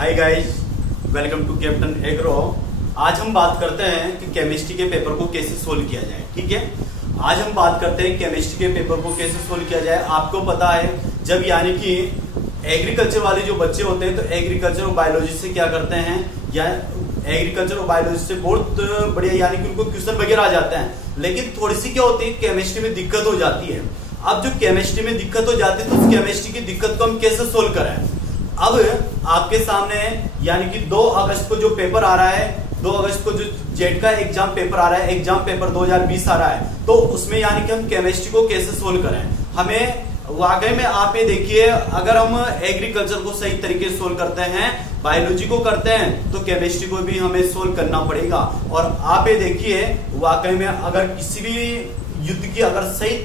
Hi guys, welcome to captain agro. आज हम बात करते हैं कि केमिस्ट्री के पेपर को कैसे सोल्व किया जाए। ठीक है, आज हम बात करते हैं केमिस्ट्री के पेपर को कैसे सोल्व किया जाए। आपको पता है, जब यानी कि एग्रीकल्चर वाले जो बच्चे होते हैं तो एग्रीकल्चर और बायोलॉजी से क्या करते हैं, या एग्रीकल्चर और बायोलॉजी से बहुत बढ़िया यानी कि उनको क्वेश्चन वगैरह आ जाते हैं, लेकिन थोड़ी सी क्या होती है, केमिस्ट्री में दिक्कत हो जाती है। अब जो केमिस्ट्री में दिक्कत हो जाती है तो उस केमिस्ट्री की दिक्कत को हम कैसे सोल्व करें। अब आपके सामने यानी कि 2 अगस्त को जो पेपर आ रहा है, 2 अगस्त को जो जेट का एग्जाम पेपर आ रहा है, एग्जाम पेपर 2020 आ रहा है, तो उसमें यानी कि हम केमिस्ट्री को कैसे सोल्व करें। हमें वाकई में आप ये देखिए, अगर हम एग्रीकल्चर को सही तरीके से सोल्व करते हैं, बायोलॉजी को करते हैं, तो केमिस्ट्री को भी हमें सोल्व करना पड़ेगा। और आप ये देखिए, वाकई में अगर किसी भी युद्ध की अगर सही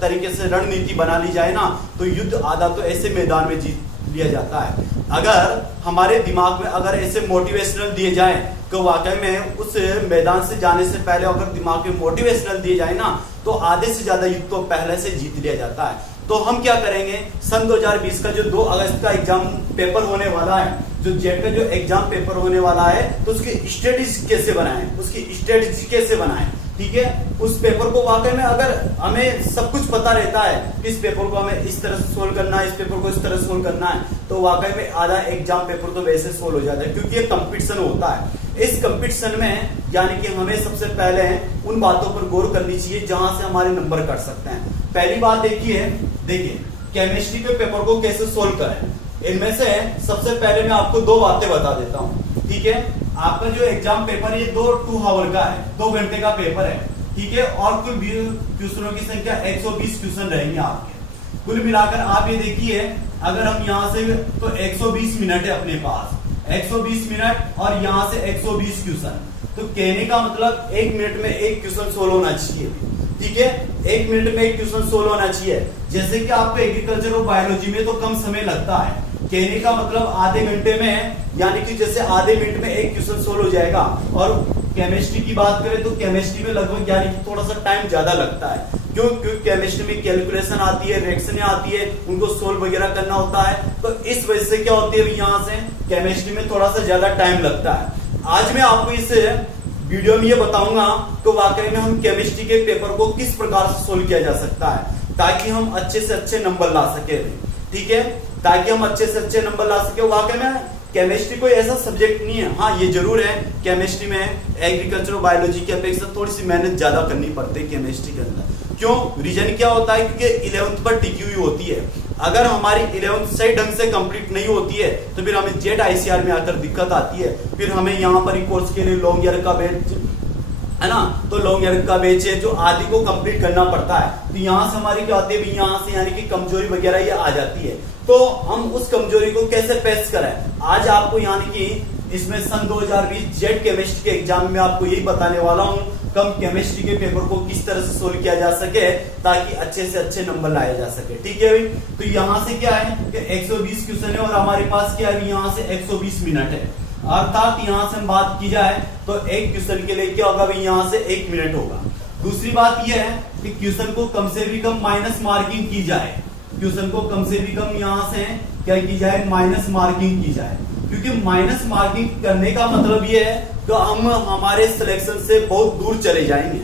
तरीके से रणनीति बना ली जाए ना, तो युद्ध आधा तो ऐसे मैदान में जीत लिया जाता है। अगर हमारे दिमाग में अगर ऐसे मोटिवेशनल दिए जाए, तो वाकई में उस मैदान से जाने से पहले अगर दिमाग में मोटिवेशनल दिए जाए ना, तो आधे से ज्यादा युद्ध तो पहले से जीत लिया जाता है। तो हम क्या करेंगे, सन 2020 का जो 2 अगस्त का एग्जाम पेपर होने वाला है, जो जेट का जो एग्जाम पेपर होने वाला है, तो उसकी स्ट्रेटेजी कैसे बनाएं, उसकी स्ट्रेटेजी कैसे बनाएं। ठीक है, उस पेपर को वाकई में अगर हमें सब कुछ पता रहता है, इस पेपर को हमें इस तरह से सोल्व करना है, इस पेपर को इस तरह से सोल्व करना है, तो वाकई में आधा एग्जाम पेपर तो वैसे सोल्व हो जाता है, क्योंकि ये कंपटीशन होता है। इस कंपटीशन में यानी कि हमें सबसे पहले उन बातों पर गौर करनी चाहिए जहां से हमारे नंबर कट सकते हैं। पहली बात देखिए केमिस्ट्री के पेपर को कैसे सोल्व करें। इनमें से सबसे पहले मैं आपको 2 बातें बता देता हूं। ठीक है, आपका जो एग्जाम पेपर ये 2 आवर का है, 2 घंटे का पेपर है। ठीक है, और कुल क्वेश्चनों की संख्या 120 क्वेश्चन रहेंगे आपके। कुल मिलाकर आप ये देखिए, अगर हम यहाँ से तो 120 मिनट है अपने पास, 120 मिनट और यहाँ से 120 क्वेश्चन। तो कहने का मतलब 1 मिनट में 1 क्वेश्चन सोल्व होना चाहिए। ठीक है, 1 मिनट में 1 क्वेश्चन सोल्व होना चाहिए। जैसे कि आपको एग्रीकल्चर और बायोलॉजी में तो कम समय लगता है, कहने का मतलब आधे घंटे में यानी कि जैसे आधे मिनट में 1 क्वेश्चन सोल्व हो जाएगा। और केमिस्ट्री की बात करें तो केमिस्ट्री में लगभग यानी कि थोड़ा सा टाइम ज्यादा लगता है। क्यों? क्योंकि केमिस्ट्री में कैलकुलेशन आती है, रिएक्शनें आती है, उनको सोल्व वगैरह करना होता है। तो इस वजह से क्या होती है, यहाँ से केमिस्ट्री में थोड़ा सा ज्यादा टाइम लगता है। आज मैं आपको इस वीडियो में ये बताऊंगा तो वाकई में हम केमिस्ट्री के पेपर को किस प्रकार से सोल्व किया जा सकता है, ताकि हम अच्छे से अच्छे नंबर ला सके। ठीक है, ताकि हम अच्छे से अच्छे नंबर ला सके। वाकई में केमिस्ट्री कोई ऐसा सब्जेक्ट नहीं है, हाँ ये जरूर है, केमिस्ट्री में एग्रीकल्चर और बायोलॉजी की अपेक्षा थोड़ी सी मेहनत ज्यादा करनी पड़ती है केमिस्ट्री के अंदर। क्यों? रीजन क्या होता है, क्योंकि 11th पर टिकी हुई होती है। अगर हमारी 11th सही ढंग से कंप्लीट नहीं होती है तो फिर हमें जेट आईसीआर में आकर दिक्कत आती है। फिर हमें यहाँ पर कोर्स के लिए लॉन्ग ईयर का बैच है ना, तो लॉन्ग ईयर का बैच है जो आदि को कंप्लीट करना पड़ता है। तो यहाँ से हमारी क्या होती है, यहाँ से यानी कि कमजोरी वगैरह ये आ जाती है। तो हम उस कमजोरी को कैसे फेस करें, आज आपको यानी कि इसमें सन 2020 जेट केमिस्ट्री के एग्जाम में आपको यही बताने वाला हूँ, कम केमिस्ट्री के पेपर को किस तरह से सोल्व किया जा सके ताकि अच्छे से अच्छे नंबर लाए जा सके। ठीक है भाई, तो यहाँ से क्या है कि 120 क्वेश्चन है और हमारे पास क्या है, यहाँ से 120 मिनट है। अर्थात यहाँ से हम बात की जाए तो एक क्वेश्चन के लिए क्या होगा भाई, यहाँ से 1 मिनट होगा। दूसरी बात यह है कि क्वेश्चन को कम से भी कम माइनस मार्किंग की जाए, क्वेश्चन को कम से भी कम यहाँ से क्या की जाए, माइनस मार्किंग की जाए। क्योंकि माइनस मार्किंग करने का मतलब ये है कि हम हमारे सिलेक्शन से बहुत दूर चले जाएंगे,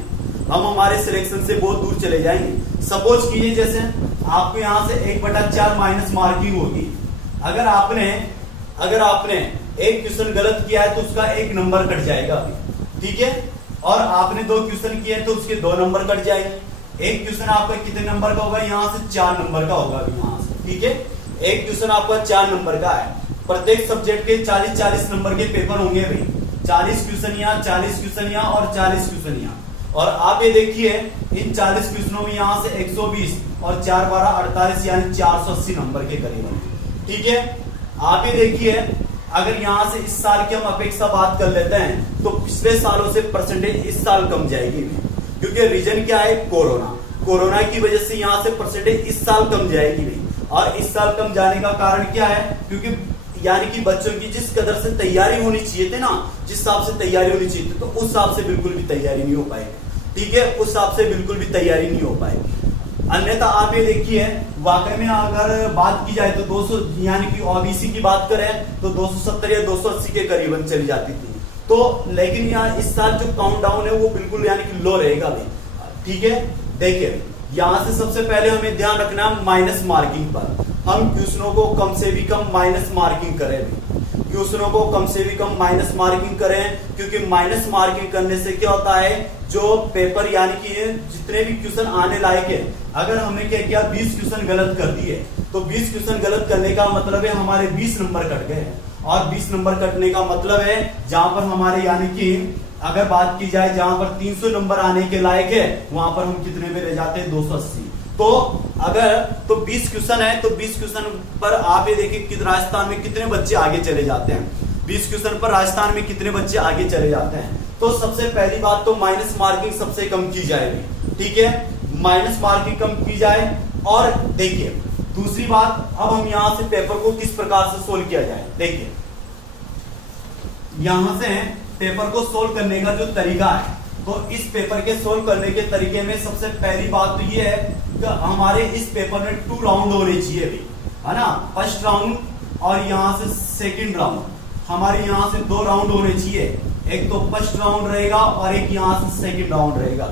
हम हमारे सिलेक्शन से बहुत दूर चले जाएंगे। सपोज कीजिए जैसे आपको यहाँ से 1/4 माइनस मार्किंग होगी। अगर आपने एक क्वेश्चन गलत किया है तो उसका 1 नंबर कट जाएगा। ठीक है, और आपने 2 क्वेश्चन किए तो उसके 2 नंबर कट जाएंगे। एक क्वेश्चन आपका कितने नंबर का होगा, यहाँ से 4 नंबर का होगा यहाँ से। ठीक है, एक क्वेश्चन आपका 4 नंबर का है। प्रत्येक सब्जेक्ट के 40-40 नंबर के पेपर होंगे भाई, 40 क्वेश्चन यहाँ, 40 क्वेश्चन यहाँ और 40 क्वेश्चन यहाँ। और आप ये देखिए, इन 40 क्वेश्चनों में यहाँ से 120 और 4×12 48 यानी 480 नंबर के करीब। ठीक है, आप ये देखिए, अगर यहाँ से इस साल की हम अपेक्षा बात कर लेते हैं तो पिछले सालों से परसेंटेज इस साल कम जाएगी, क्योंकि रीजन क्या है, कोरोना की वजह से यहाँ से परसेंटेज इस साल कम जाएगी नहीं। और इस साल कम जाने का कारण क्या है, क्योंकि यानी कि बच्चों की जिस कदर से तैयारी होनी चाहिए थी ना, जिस हिसाब से तैयारी होनी चाहिए थी, तो उस हिसाब से बिल्कुल भी तैयारी नहीं हो पाएगी। ठीक है, उस हिसाब से बिल्कुल भी तैयारी नहीं हो पाएगी। अन्यथा आप ये देखिए वाकई में अगर बात की जाए तो 200 यानी कि ओबीसी की बात करें तो 270 या 280 के करीबन चली जाती थी। तो लेकिन यहाँ इस साल जो काउंटडाउन है वो बिल्कुल यानी कि लो रहेगा भाई। ठीक है, देखिए यहाँ से सबसे पहले हमें ध्यान रखना है माइनस मार्किंग पर। हम क्वेश्चनों को कम से भी कम माइनस मार्किंग करें, क्वेश्चनों को कम से भी कम माइनस मार्किंग करें, क्योंकि माइनस मार्किंग करने से क्या होता है जो पेपर यानी कि जितने भी क्वेश्चन आने लायक है, अगर हमने क्या किया 20 क्वेश्चन गलत कर दिए तो 20 क्वेश्चन गलत करने का मतलब है हमारे 20 नंबर कट गए। और 20 नंबर कटने का मतलब है जहां पर हमारे यानी कि अगर बात की जाए जहां पर 300 नंबर आने के लायक है वहां पर हम कितने में रह जाते हैं 280। तो अगर तो 20 क्वेश्चन है तो 20 क्वेश्चन पर आप ये देखिए कि राजस्थान में कितने बच्चे आगे चले जाते हैं। 20 क्वेश्चन पर राजस्थान में कितने बच्चे आगे चले जाते हैं। तो सबसे पहली बात तो माइनस मार्किंग सबसे कम की जाएगी। ठीक है, माइनस मार्किंग कम की जाए। और देखिए दूसरी बात, अब हम यहां से पेपर को किस प्रकार से सोल्व किया जाए। देखिए यहां से पेपर को सोल्व करने का जो तरीका है, तो इस पेपर के सोल्व करने के तरीके में सबसे पहली बात तो ये है कि हमारे इस पेपर में 2 राउंड होने चाहिए भी, है ना। फर्स्ट राउंड और यहां से सेकंड राउंड, हमारे यहां से 2 राउंड होने चाहिए। एक तो फर्स्ट राउंड रहेगा और एक यहां से सेकंड राउंड रहेगा।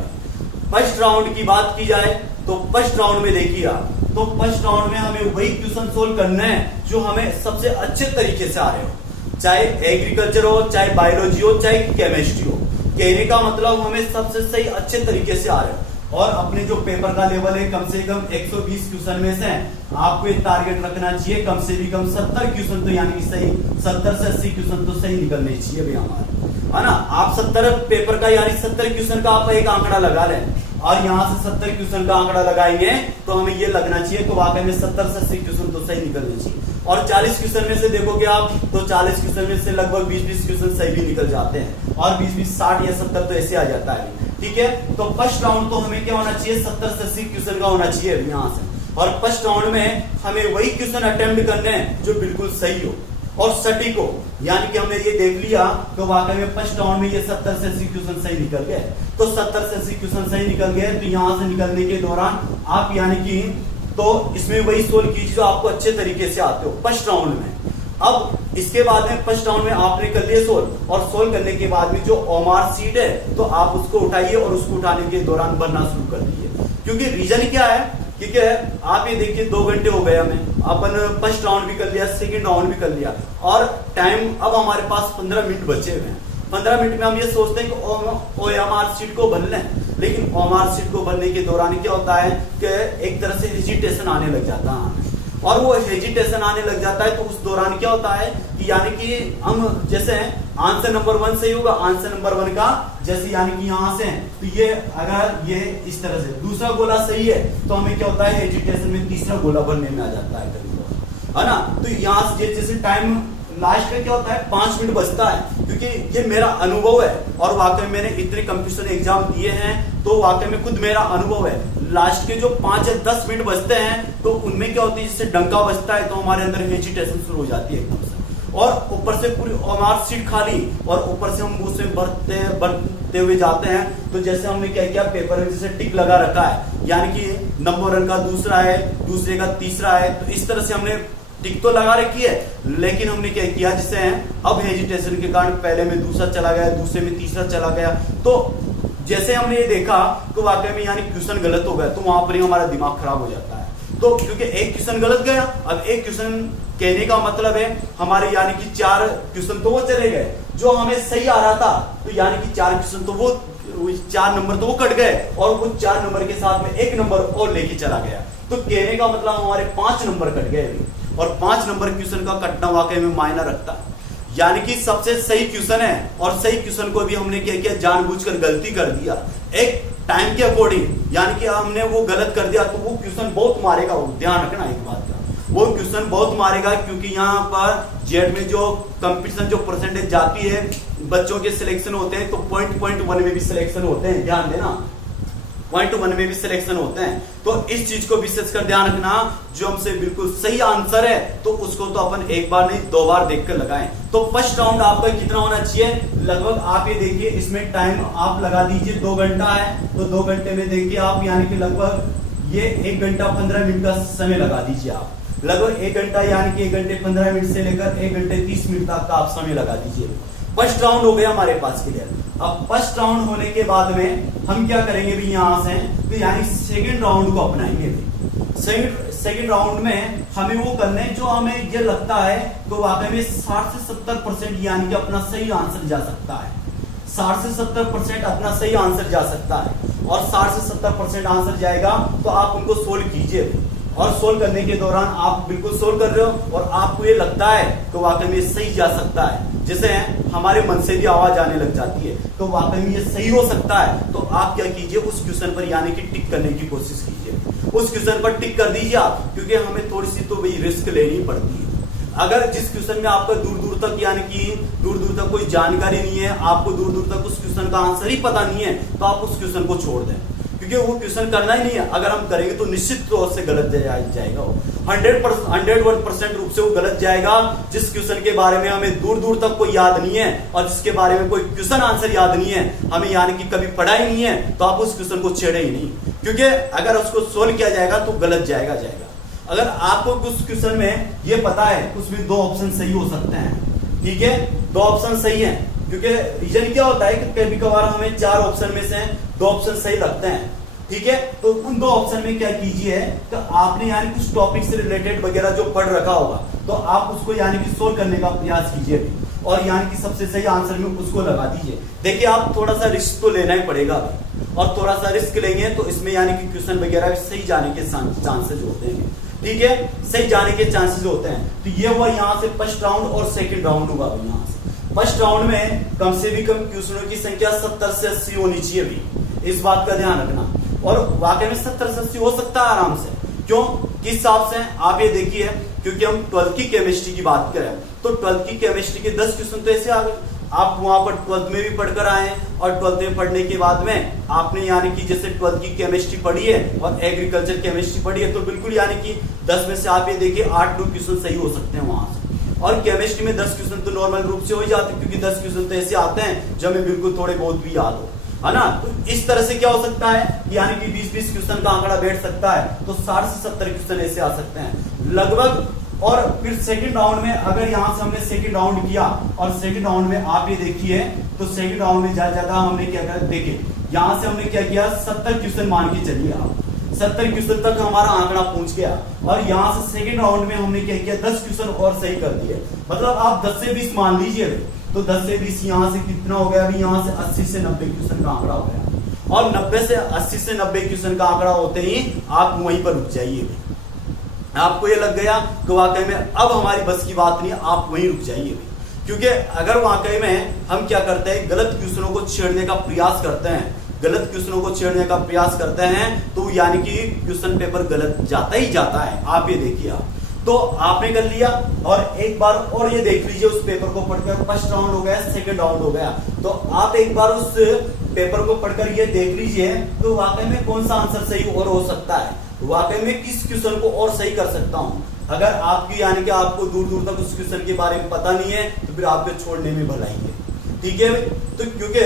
फर्स्ट राउंड की बात की जाए तो फर्स्ट राउंड में देखिएगा तो फर्स्ट राउंड में हमें वही क्वेश्चन सोल्व करना है जो हमें सबसे अच्छे तरीके से आ रहे हो, चाहे एग्रीकल्चर हो, चाहे बायोलॉजी हो, चाहे केमिस्ट्री हो। कहने का मतलब हमें सबसे सही अच्छे तरीके से आ रहे हो। और अपने जो पेपर का लेवल है कम से कम 120 क्वेश्चन में से आपको एक टारगेट रखना चाहिए कम से भी कम 70 क्वेश्चन तो यानी कि सही 70 से 80 क्वेश्चन तो सही निकलने चाहिए भाई हमारे, है ना। आप 70 पेपर का यानी 70 क्वेश्चन का आप एक आंकड़ा लगा लें और यहाँ से 70 क्वेश्चन का आंकड़ा लगाएंगे तो हमें ये लगना चाहिए तो वाकई में 70 से 80 क्वेश्चन तो सही निकलने चाहिए। और 40 क्वेश्चन में से देखोगे आप तो 40 क्वेश्चन में से लगभग 20-20 क्वेश्चन सही भी निकल जाते हैं और 20-20 60 या 70 तो ऐसे आ जाता है। ठीक है, तो फर्स्ट राउंड तो हमें क्या होना चाहिए 70 से 80 क्वेश्चन का होना चाहिए यहाँ से। और फर्स्ट राउंड में हमें वही क्वेश्चन अटेम्प्ट करने हैं जो बिल्कुल सही हो और सटीक हो। यानी कि हमने ये देख लिया तो वाकई में फर्स्ट राउंड में ये 70 से 80 क्वेश्चन सही निकल गए। तो 70 से 80 क्वेश्चन सही निकल गए तो यहाँ से निकलने के दौरान आप यानी कि तो इसमें वही सोल्व कीजिए जो आपको अच्छे तरीके से आते हो फर्स्ट राउंड में। अब इसके बाद में फर्स्ट राउंड में आपने कर लिया सोल्व और सोल्व करने के बाद में जो ओमार सीट है तो आप उसको उठाइए और उसको उठाने के दौरान भरना शुरू कर दीजिए। क्योंकि रीजन क्या है, ठीक है, आप ये देखिए 2 घंटे हो गए हमें, अपन फर्स्ट राउंड भी कर लिया, सेकंड राउंड भी कर लिया और टाइम अब हमारे पास 15 मिनट बचे हुए हैं। 15 मिनट में हम ये सोचते हैं कि ओएमआर सीट को भर लें, लेकिन ओएमआर सीट को भरने के दौरान क्या होता है कि एक तरह से हेजिटेशन आने लग जाता है और वो हेजिटेशन आने लग जाता है तो उस दौरान क्या होता है कि यानी कि हम जैसे आंसर नंबर 1 सही होगा, आंसर नंबर 1 का जैसे यानी कि यहाँ से तो ये अगर ये इस तरह से दूसरा गोला सही है तो हमें क्या होता है हेजिटेशन में तीसरा गोला भरने में आ जाता है कभी, है ना। तो यहाँ से जैसे टाइम लास्ट में क्या होता है 5 मिनट बचता है, क्योंकि ये मेरा अनुभव है और वाकई मैंने इतने कंपटीशन एग्जाम दिए हैं तो वाकई में खुद मेरा अनुभव है। लास्ट के जो 5 या 10 मिनट बचते हैं तो उनमें क्या होती है जिससे डंका बचता है तो हमारे अंदर हेजिटेशन शुरू हो जाती है एकदम से और ऊपर से पूरी ओएमआर सीट खाली और ऊपर से हम उसमें बढ़ते हुए जाते हैं। तो जैसे हमने क्या किया पेपर में जैसे टिक लगा रखा है यानी कि नंबर 1 का दूसरा है, दूसरे का तीसरा है, तो इस तरह से हमने टिक तो लगा रखी है लेकिन हमने क्या किया जिससे अब हेजिटेशन के कारण पहले में दूसरा चला गया, दूसरे में तीसरा चला गया। तो जैसे हमने ये देखा तो वाकई में यानी क्वेश्चन गलत हो गया तो वहां पर ही हमारा दिमाग खराब हो जाता है। तो क्योंकि एक क्वेश्चन गलत गया, अब एक क्वेश्चन कहने का मतलब है हमारे यानी कि 4 क्वेश्चन तो वो चले गए जो हमें सही आ रहा था, तो यानी कि 4 क्वेश्चन तो वो 4 नंबर तो वो कट गए और वो 4 नंबर के साथ में 1 नंबर और लेके चला गया। तो कहने का मतलब हमारे 5 नंबर कट गए और 5 नंबर क्वेश्चन का कटना वाकई में मायना रखता है। यानी कि सबसे सही क्वेश्चन है और सही क्वेश्चन को भी हमने क्या किया जानबूझकर गलती कर दिया एक टाइम के अकॉर्डिंग, यानी कि हमने वो गलत कर दिया तो वो क्वेश्चन बहुत मारेगा। वो ध्यान रखना एक बात का, वो क्वेश्चन बहुत मारेगा क्योंकि यहाँ पर जेड में जो कंपटीशन जो परसेंटेज जाती है बच्चों के सिलेक्शन होते हैं तो पॉइंट 1 में भी सिलेक्शन होते हैं, ध्यान देना 0.1 में भी सिलेक्शन होते हैं। तो इस चीज को विशेष कर ध्यान रखना, जो हमसे बिल्कुल सही आंसर है तो उसको तो अपन एक बार नहीं 2 बार देखकर लगाएं। तो फर्स्ट राउंड आपका कितना होना चाहिए, लगभग आप ये देखिए इसमें टाइम आप लगा दीजिए 2 घंटा है तो 2 घंटे में देखिए आप यानी कि लगभग ये 1 घंटा 15 मिनट का समय लगा दीजिए आप, लगभग 1 घंटा यानी कि 1 घंटे 15 मिनट से लेकर 1 घंटे 30 मिनट तक का आप समय लगा दीजिए। फर्स्ट राउंड हो गया हमारे पास क्लियर। अब फर्स्ट राउंड होने के बाद में हम क्या करेंगे भी यहां से, तो यानी सेकंड राउंड को अपनाएंगे। सेकंड राउंड में हमें वो करने जो हमें ये लगता है तो वाकई में 60 से 70% यानी कि अपना सही आंसर जा सकता है। 60 से 70% अपना सही आंसर जा सकता है, और 60 से 70% आंसर जाएगा तो आप उनको सोल्व कीजिए, और सोल्व करने के दौरान आप बिल्कुल सोल्व कर रहे हो और आपको ये लगता है तो वाकई में सही जा सकता है, जैसे हमारे मन से भी आवाज आने लग जाती है तो वाकई में ये सही हो सकता है, तो आप क्या कीजिए उस क्वेश्चन पर यानी कि टिक करने की कोशिश कीजिए। उस क्वेश्चन पर टिक कर दीजिए आप, क्योंकि हमें थोड़ी सी तो भाई रिस्क लेनी पड़ती है। अगर जिस क्वेश्चन में आपका दूर दूर तक यानी कि दूर दूर तक कोई जानकारी नहीं है, आपको दूर दूर तक उस क्वेश्चन का आंसर ही पता नहीं है, तो आप उस क्वेश्चन को छोड़ दें, क्योंकि वो क्वेश्चन करना ही नहीं है। अगर हम करेंगे तो निश्चित तौर से गलत जाएगा, 101% रूप से वो गलत जाएगा। जिस क्वेश्चन के बारे में हमें दूर दूर तक कोई याद नहीं है और जिसके बारे में कोई क्वेश्चन आंसर याद नहीं है, हमें यानी कि कभी पढ़ा ही नहीं है, तो आप उस क्वेश्चन को छेड़े ही नहीं, क्योंकि अगर उसको सोल्व किया जाएगा तो गलत जाएगा। अगर आपको कुछ क्वेश्चन में ये पता है उसमें 2 ऑप्शन सही हो सकते हैं, ठीक है, 2 ऑप्शन सही है, क्योंकि रीजन क्या होता है कि कभी कभार हमें 4 ऑप्शन में से 2 ऑप्शन सही लगते हैं, ठीक है। तो उन 2 ऑप्शन में क्या कीजिए कि आपने यानी कुछ टॉपिक से रिलेटेड वगैरह जो पढ़ रखा होगा तो आप उसको यानी कि सोल्व करने का प्रयास कीजिए और यानी कि सबसे सही आंसर में उसको लगा दीजिए। देखिए आप थोड़ा सा रिस्क तो लेना ही पड़ेगा भाई, और थोड़ा सा रिस्क लेंगे तो इसमें यानी कि क्वेश्चन वगैरह सही जाने के चांसेस होते हैं, ठीक है, सही जाने के चांसेस होते हैं। तो ये हुआ यहाँ से फर्स्ट राउंड, और सेकंड राउंड हुआ यहाँ से। फर्स्ट राउंड में कम से भी कम क्वेश्चनों की संख्या 70 से 80 होनी चाहिए भी, इस बात का ध्यान रखना, और वाकई में 70 से 80 हो सकता है आराम से। क्यों, किस हिसाब से, आप ये देखिए, क्योंकि हम 12th की केमिस्ट्री की बात करें तो 12th की केमिस्ट्री के 10 क्वेश्चन तो ऐसे आ गए। आप वहां पर 12th में भी पढ़कर आए हैं, और 12th में पढ़ने के बाद में आपने यानी कि जैसे 12th की केमिस्ट्री पढ़ी है और एग्रीकल्चर केमिस्ट्री पढ़ी है, तो बिल्कुल यानी कि 10 में से आप ये देखिए 8 क्वेश्चन सही हो सकते हैं वहां से। और केमिस्ट्री में 10 क्वेश्चन तो नॉर्मल रूप से हो ही जाते हैं, क्योंकि 10 क्वेश्चन तो ऐसे आते हैं जो हमें बिल्कुल थोड़े बहुत भी याद हो, है ना। तो इस तरह से क्या हो सकता है, यानी कि 20-20 क्वेश्चन का आंकड़ा बैठ सकता है, तो 60 से 70 क्वेश्चन ऐसे आ सकते हैं लगभग। और फिर सेकंड राउंड में अगर यहां से हमने सेकंड राउंड किया, और सेकंड राउंड में आप ये देखिए तो सेकंड राउंड में ज्यादा हमने क्या किया, देखिए यहां से हमने क्या किया, 70 क्वेश्चन मान के चलिए आप, 70 क्वेश्चन तक हमारा आंकड़ा पहुंच गया, और यहां से सेकंड राउंड में हमने क्या किया, 10 क्वेश्चन और सही कर दिए। मतलब आप 10 से 20 मान लीजिए, तो 10 से 20 यहाँ से कितना हो गया, अभी यहाँ से 80 से 90 क्वेश्चन का आंकड़ा हो गया, और 90 से 80 से 90 क्वेश्चन का आंकड़ा होते ही आप वहीं पर रुक जाइए। आपको ये लग गया कि वाकई में अब हमारी बस की बात नहीं, आप वहीं रुक जाइए, क्योंकि अगर वाकई में हम क्या करते हैं, गलत क्वेश्चनों को छेड़ने का प्रयास करते हैं, गलत क्वेश्चनों को छेड़ने का प्रयास करते हैं, तो यानी कि क्वेश्चन पेपर गलत जाता ही जाता है। आप ये देखिए, आप तो आपने कर लिया, और एक बार और ये देख लीजिए उस पेपर को पढ़कर, फर्स्ट राउंड हो गया, सेकंड राउंड हो गया, तो आप एक बार उस पेपर को पढ़कर ये देख लीजिए तो वाकई में कौन सा आंसर सही और हो सकता है, वाकई में किस क्वेश्चन को और सही कर सकता हूं। अगर आपकी यानी कि आपको दूर दूर तक उस क्वेश्चन के बारे में पता नहीं है, तो फिर आपके छोड़ने में भलाई है, ठीक है। तो क्योंकि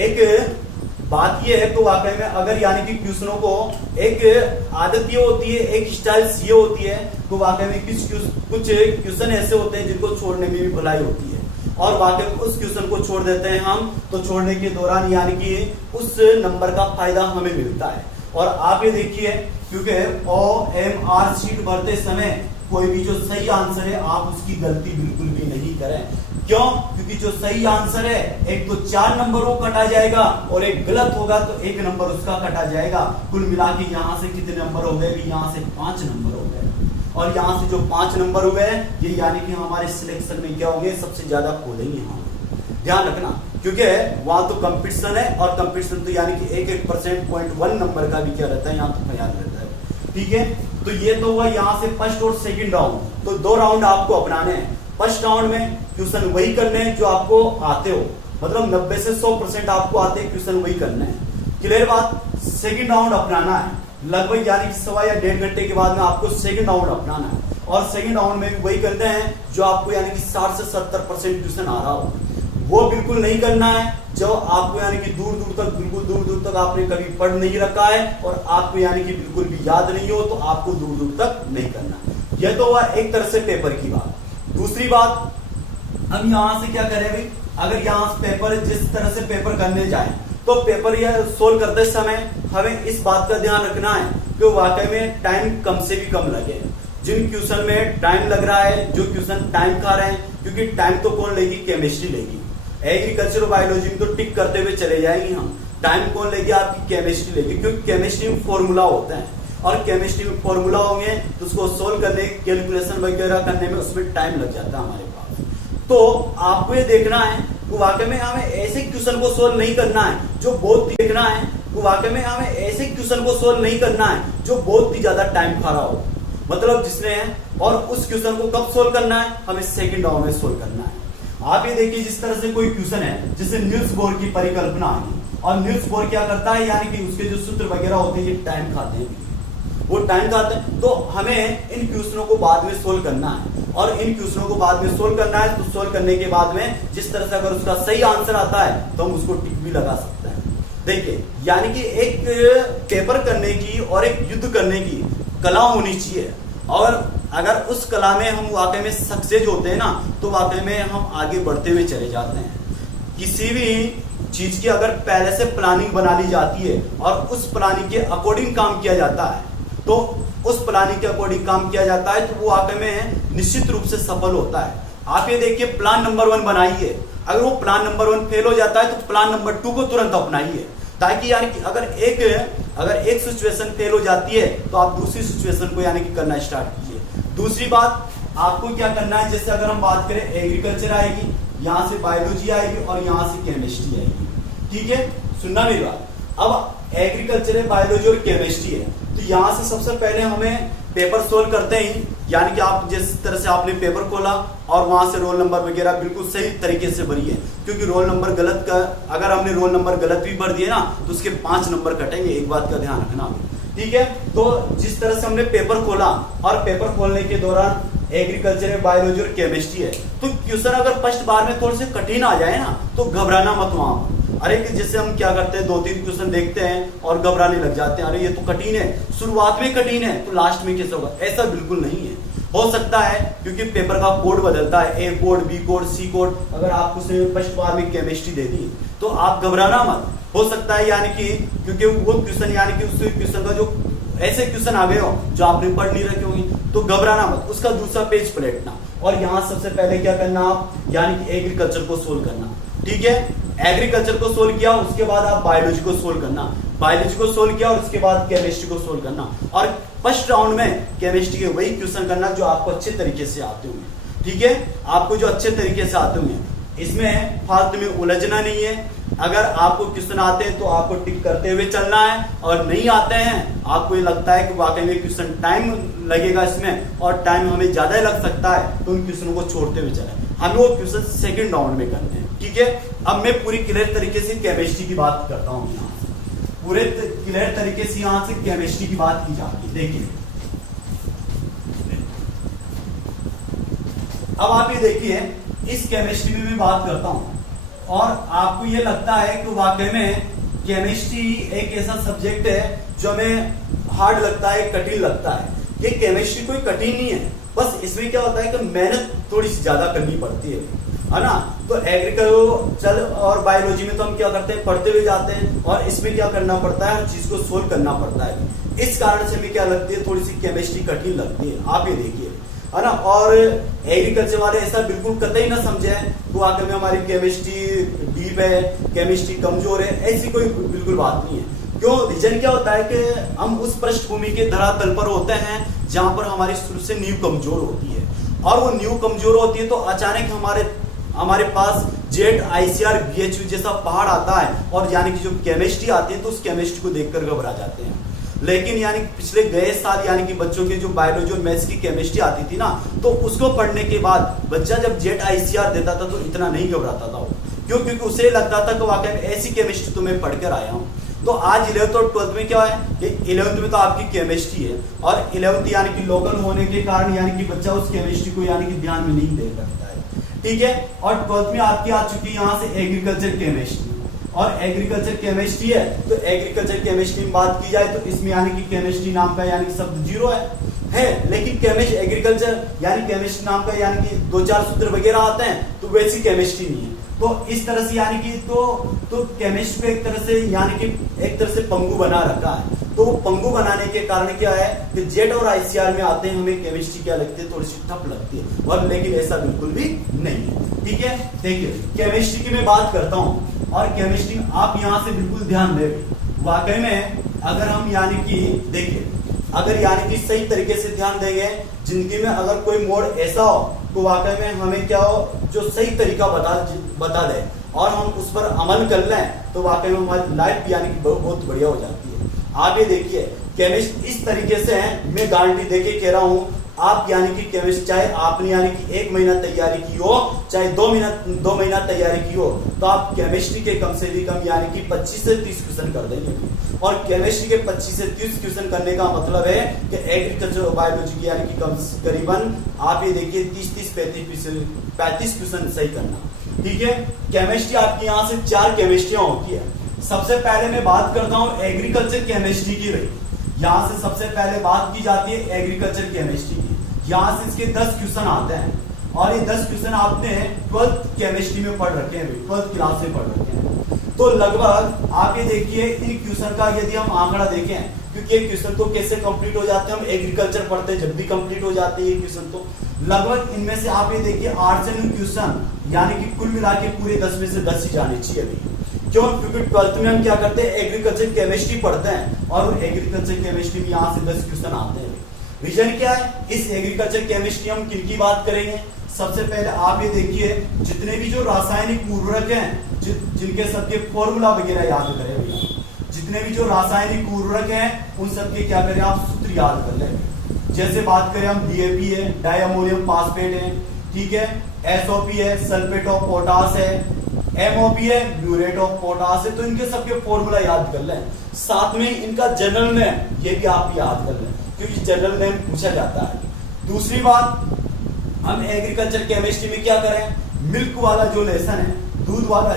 एक बात ये है, तो वाकई में अगर यानी कि क्वेश्चनों को एक आदत ये होती है, एक स्टाइल ये होती है, तो वाकई में कुछ क्वेश्चन ऐसे होते हैं जिनको छोड़ने में भी भलाई होती है, और वाकई में उस क्वेश्चन को छोड़ देते हैं हम, तो छोड़ने के दौरान यानी कि उस नंबर का फायदा हमें मिलता है। और आप ये देखिए, क्योंकि OMR शीट भरते समय कोई भी जो सही आंसर है आप उसकी गलती बिल्कुल भी नहीं करें। क्यों, क्योंकि जो सही आंसर है एक तो 4 नंबर वो कटा जाएगा, और एक गलत होगा तो 1 नंबर उसका कटा जाएगा। कुल मिला के यहाँ से कितने नंबर हो गए, यहाँ से 5 नंबर हो गए, और यहाँ से जो 5 नंबर हुए ये यानी कि हमारे सिलेक्शन में क्या होंगे, सबसे ज्यादा खोलेंगे हम, ध्यान रखना, क्योंकि वहां तो कंपटीशन है, और कंपटीशन तो यानी कि 1% 0.1 नंबर का भी क्या रहता है, यहाँ तो ख्याल रहता है, ठीक है। तो ये तो हुआ यहाँ से फर्स्ट और सेकंड राउंड, तो 2 राउंड आपको अपनाने हैं। फर्स्ट राउंड में क्वेश्चन वही करने हैं जो आपको आते हो, मतलब 90 से 100% आपको आते हैं क्वेश्चन वही करने हैं, क्लियर बात। सेकंड राउंड अपनाना है लगभग यानी कि 1.25 या 1.5 घंटे के बाद में आपको सेकंड राउंड अपनाना है, और सेकंड राउंड में भी वही करते हैं जो आपको यानी कि 60 से 70% क्वेश्चन आ रहा हो, वो बिल्कुल नहीं करना है जो आपको यानी कि दूर दूर तक, बिल्कुल दूर दूर तक आपने कभी पढ़ नहीं रखा है और आपको यानी कि बिल्कुल भी याद नहीं हो, तो आपको दूर दूर तक नहीं करना। यह तो हुआ एक तरह से पेपर की बात। दूसरी बात, हम यहां से क्या करें भाई, अगर यहाँ पेपर जिस तरह से पेपर करने जाए तो पेपर यह सोल्व करते समय हमें इस बात का ध्यान रखना है कि वाकई में टाइम कम से भी कम लगे। जिन क्वेश्चन में टाइम लग रहा है, जो क्वेश्चन टाइम खा रहे हैं, क्योंकि टाइम तो कौन लेगी, केमिस्ट्री लेगी। एग्रीकल्चर और बायोलॉजी में तो टिक करते हुए चले जाएंगे हम, टाइम कौन लेगी, आपकी केमिस्ट्री लेगी, क्योंकि केमिस्ट्री में फॉर्मूला होता है और केमिस्ट्री में फॉर्मूला होंगे तो उसको सोल्व करने, कैलकुलेशन वगैरह करने में उसमें टाइम लग जाता है हमारे पास। तो आपको ये देखना है कि वाकई में हमें ऐसे क्वेश्चन को सोल्व नहीं करना है जो बहुत, देखना है कि वाकई में हमें ऐसे क्वेश्चन को सोल्व नहीं करना है जो बहुत ही ज्यादा टाइम खा रहा हो, मतलब जिसने है, और उस क्वेश्चन को कब सोल्व करना है, हमें सेकंड राउंड में सोल्व करना है। आप ये देखिए, जिस तरह से कोई क्वेश्चन है जिसे न्यूल्स बोर की परिकल्पना आई, और न्यूल्स बोर क्या करता है, यानी कि उसके जो सूत्र वगैरह होते हैं ये टाइम खाते हैं, वो टाइम खाते हैं। तो हमें इन क्वेश्चनों को बाद में सोल्व करना है, और इन क्वेश्चनों को बाद में सोल्व करना है। तो सोल्व करने के बाद में जिस तरह से अगर उसका सही आंसर आता है तो हम उसको टिक भी लगा सकते हैं। देखिए, यानी कि एक पेपर करने की और एक युद्ध करने की कला होनी चाहिए, और अगर उस कला में हम वाकई में सक्सेस होते हैं ना, तो वाकई में हम आगे बढ़ते हुए चले जाते हैं। किसी भी चीज की अगर पहले से प्लानिंग बना ली जाती है और उस प्लानिंग के अकॉर्डिंग काम किया जाता है, तो उस प्लानिंग के अकॉर्डिंग काम किया जाता है, तो वो वाकई में निश्चित रूप से सफल होता है। आप ये देखिए, प्लान नंबर 1 बनाइए, अगर वो प्लान नंबर 1 फेल हो जाता है तो प्लान नंबर 2 को तुरंत अपनाइए, ताकि यानी कि अगर एक सिचुएशन फेल हो जाती है तो आप दूसरी सिचुएशन को यानी कि करना स्टार्ट कीजिए। दूसरी बात, आपको क्या करना है, जैसे अगर हम बात करें, एग्रीकल्चर आएगी, यहाँ से बायोलॉजी आएगी और यहाँ से केमिस्ट्री आएगी, ठीक है, सुनना मेरी बात। अब एग्रीकल्चर है, बायोलॉजी और केमिस्ट्री है, तो यहाँ से सबसे पहले हमें पेपर सोल्व करते हैं, यानी कि आप जिस तरह से आपने पेपर खोला और वहां से रोल नंबर वगैरह बिल्कुल सही तरीके से भरिए, क्योंकि रोल नंबर गलत का, अगर हमने रोल नंबर गलत भी भर दिए ना तो उसके 5 नंबर कटेंगे, एक बात का ध्यान रखना, ठीक है। तो जिस तरह से हमने पेपर खोला और पेपर खोलने के दौरान एग्रीकल्चर है, बायोलॉजी और केमिस्ट्री है, तो क्वेश्चन अगर फर्स्ट बार में थोड़े से कठिन आ जाए ना तो घबराना मत वहां। अरे कि जैसे हम क्या करते हैं, 2-3 क्वेश्चन देखते हैं और घबराने लग जाते हैं, अरे ये तो कठिन है, शुरुआत में कठिन है तो लास्ट में कैसे होगा, ऐसा बिल्कुल नहीं है। हो सकता है क्योंकि पेपर का कोड बदलता है, A code, B code, C code, अगर आपको फर्स्ट बार में केमिस्ट्री दे दी तो आप घबराना मत। हो सकता है यानी कि क्योंकि वो क्वेश्चन, यानी कि उस क्वेश्चन का जो ऐसे क्वेश्चन आ गए हो जो आपने पढ़ नहीं रखे होंगे, तो घबराना मत, उसका दूसरा पेज पलटना और यहाँ सबसे पहले क्या करना आप, यानी कि एग्रीकल्चर को सोल्व करना, ठीक है। एग्रीकल्चर को सोल्व किया, उसके बाद आप बायोलॉजी को सोल्व करना, बायोलॉजी को सोल्व किया और उसके बाद केमिस्ट्री को सोल्व करना, और फर्स्ट राउंड में केमिस्ट्री के वही क्वेश्चन करना जो आपको अच्छे तरीके से आते होंगे, ठीक है, आपको जो अच्छे तरीके से आते होंगे, इसमें फालतू में उलझना नहीं है। अगर आपको क्वेश्चन आते हैं तो आपको टिक करते हुए चलना है, और नहीं आते हैं, आपको ये लगता है कि वाकई में क्वेश्चन टाइम लगेगा इसमें और टाइम हमें ज्यादा लग सकता है, तो उन क्वेश्चनों को छोड़ते हुए चलें। हमें वो क्वेश्चन सेकंड राउंड में करते हैं, ठीक है। अब मैं पूरी क्लियर तरीके से केमिस्ट्री की बात करता हूँ, यहाँ से पूरे क्लियर तरीके से यहाँ से केमिस्ट्री की बात की जाती है। देखिए, अब आप ये देखिए, इस केमिस्ट्री में मैं बात करता हूँ और आपको ये लगता है कि वाकई में केमिस्ट्री एक ऐसा सब्जेक्ट है जो हमें हार्ड लगता है, कठिन लगता है। ये केमिस्ट्री कोई कठिन नहीं है, बस इसमें क्या होता है कि मेहनत थोड़ी सी ज्यादा करनी पड़ती है ना। तो एग्रीकल्चर और बायोलॉजी में तो हम क्या करते हैं, पढ़ते हुए जाते हैं, और इसमें क्या करना पड़ता है, हर चीज को सोल्व करना पड़ता है। इस कारण से हमें क्या लगती है, थोड़ी सी केमिस्ट्री कठिन लगती है, आप ये देखिए, है ना। और एग्रीकल्चर वाले ऐसा बिल्कुल कतई ना समझे तो आकर में हमारी केमिस्ट्री डीप है, केमिस्ट्री कमजोर है, ऐसी कोई बिल्कुल बात नहीं है। क्यों, रीजन क्या होता है कि हम उस पृष्ठभूमि के धरातल पर होते हैं जहां पर हमारी शुरू से नींव कमजोर होती है, और वो नींव कमजोर होती है तो अचानक हमारे पास जेट, ICR, BHU जैसा पहाड़ आता है, और यानी कि जो केमिस्ट्री आती है तो उस केमिस्ट्री को देखकर घबरा जाते हैं। लेकिन यानी पिछले गए साल यानी कि बच्चों के जो बायोलॉजी और मैथ्स की केमिस्ट्री आती थी ना, तो उसको पढ़ने के बाद बच्चा जब जेट, ICR देता था तो इतना नहीं घबराता था वो। क्यों, क्योंकि उसे लगता था कि वाकई में ऐसी केमिस्ट्री तो मैं पढ़कर आया हूँ। तो आज 11th और 12th में क्या है कि 11th में तो आपकी केमिस्ट्री है, और 11th यानी कि लोकल होने के कारण यानी कि बच्चा उस केमिस्ट्री को यानी कि ध्यान में नहीं दे सकता है, ठीक है। और 12th में आपकी आ चुकी है यहाँ से एग्रीकल्चर केमिस्ट्री, और एग्रीकल्चर केमिस्ट्री है तो एग्रीकल्चर केमिस्ट्री में बात की जाए तो इसमें यानी कि केमिस्ट्री नाम का यानी कि शब्द जीरो है, लेकिन केमिस्ट एग्रीकल्चर यानी केमिस्ट्री नाम का यानी कि 2-4 सूत्र वगैरह आते हैं, तो वैसी केमिस्ट्री नहीं है। तो इस तरह से यानी कि तो केमिस्ट्री को एक तरह से यानी कि एक तरह से पंगु बना रखा है। तो वो पंगु बनाने के कारण क्या है कि जेट और आईसीआर में आते हैं हमें केमिस्ट्री क्या लगती है, थोड़ी सी टफ लगती है, और लेकिन ऐसा बिल्कुल भी नहीं है। ठीक है, देखिए केमिस्ट्री की मैं बात करता हूँ, और केमिस्ट्री आप यहाँ से बिल्कुल ध्यान दें। वाकई में अगर हम यानी कि देखिए, अगर यानी कि सही तरीके से ध्यान देंगे, जिंदगी में अगर कोई मोड़ ऐसा हो तो वाकई में हमें क्या हो, जो सही तरीका बता दे और हम उस पर अमल कर लें, तो वाकई में हमारी लाइफ यानी कि बहुत बढ़िया हो जाती है। आप ये देखिए केमिस्ट इस तरीके से है, मैं गारंटी देके कह रहा हूँ, आप यानी कि केमिस्ट चाहे आपने यानी कि 1 महीना तैयारी की हो, चाहे 2 महीना तैयारी की हो, तो आप केमिस्ट्री के कम से भी कम यानी कि 25 से 30 क्वेश्चन कर देंगे। और केमिस्ट्री के 25 से 30 क्वेश्चन करने का मतलब है कि एग्रीकल्चर और बायोलॉजी की यानी कि करीबन आप ये देखिए 30-35 क्वेश्चन सही करना। ठीक है, केमिस्ट्री आपकी यहाँ से 4 केमिस्ट्रियां होती है। सबसे पहले मैं बात करता हूँ एग्रीकल्चर केमिस्ट्री की। भाई यहाँ से सबसे पहले बात की जाती है एग्रीकल्चर केमिस्ट्री की। यहाँ से इसके 10 क्वेश्चन आते हैं, और ये 10 क्वेश्चन आपने 12th केमिस्ट्री में पढ़ रखे हैं, 12th क्लास में पढ़ रखे हैं। तो लगभग आप ये देखिए इन क्वेश्चन का यदि हम आंकड़ा देखें, क्योंकि ये क्वेश्चन तो कैसे कंप्लीट हो जाते हैं, हम एग्रीकल्चर पढ़ते हैं जब भी कंप्लीट हो जाते हैं ये क्वेश्चन, तो लगभग इनमें से आप ये देखिए 8 से 9 क्वेश्चन यानी कि कुल मिला के पूरे 10 में से 10 ही जाने चाहिए अभी। क्यों? क्योंकि 12th में हम क्या करते हैं, एग्रीकल्चर केमिस्ट्री पढ़ते हैं, और एग्रीकल्चर केमिस्ट्री में यहाँ से 10 क्वेश्चन आते हैं। विजन क्या है, इस एग्रीकल्चर केमिस्ट्री हम किन की बात करेंगे? सबसे पहले आप ये देखिए जितने भी जो रासायनिक उर्वरक हैं, जिनके सबके फॉर्मूला वगैरह याद करें भैया, जितने भी जो रासायनिक उर्वरक हैं उन सबके क्या करें आप सूत्र याद कर लें। जैसे बात करें हम डीएपी है, डाई अमोनियम फॉस्फेट है, ठीक है, एसओपी है, सल्फेट ऑफ पोटास है, एमओपी है, म्यूरेट ऑफ पोटास है, तो इनके सबके फॉर्मूला याद कर लें। साथ में इनका जनरल नेम ये भी आप याद कर लें, क्योंकि जनरल नेम पूछा जाता है। दूसरी बात, हम एग्रीकल्चर केमिस्ट्री में क्या करें, मिल्क वाला जो लेसन है, दूध वाला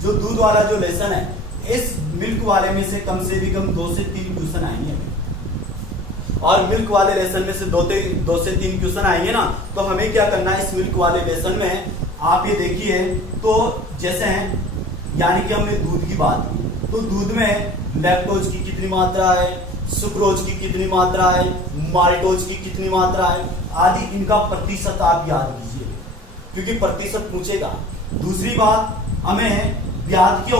जो दूध वाला जो लेसन है, इस मिल्क वाले में से कम से भी कम 2 से 3 क्वेश्चन आएंगे, और मिल्क वाले लेसन में से 2 से 3 क्वेश्चन आएंगे ना, तो हमें क्या करना है, इस मिल्क वाले लेसन में आप ये देखिए, तो जैसे हैं यानी कि हमने दूध की बात की, तो दूध में लैक्टोज की कितनी मात्रा है, सुक्रोज की कितनी मात्रा है, माल्टोज की कितनी मात्रा है, आदि इनका प्रतिशत आप याद कीजिए, क्योंकि प्रतिशत पूछेगा। दूसरी बात, हमें ब्याज की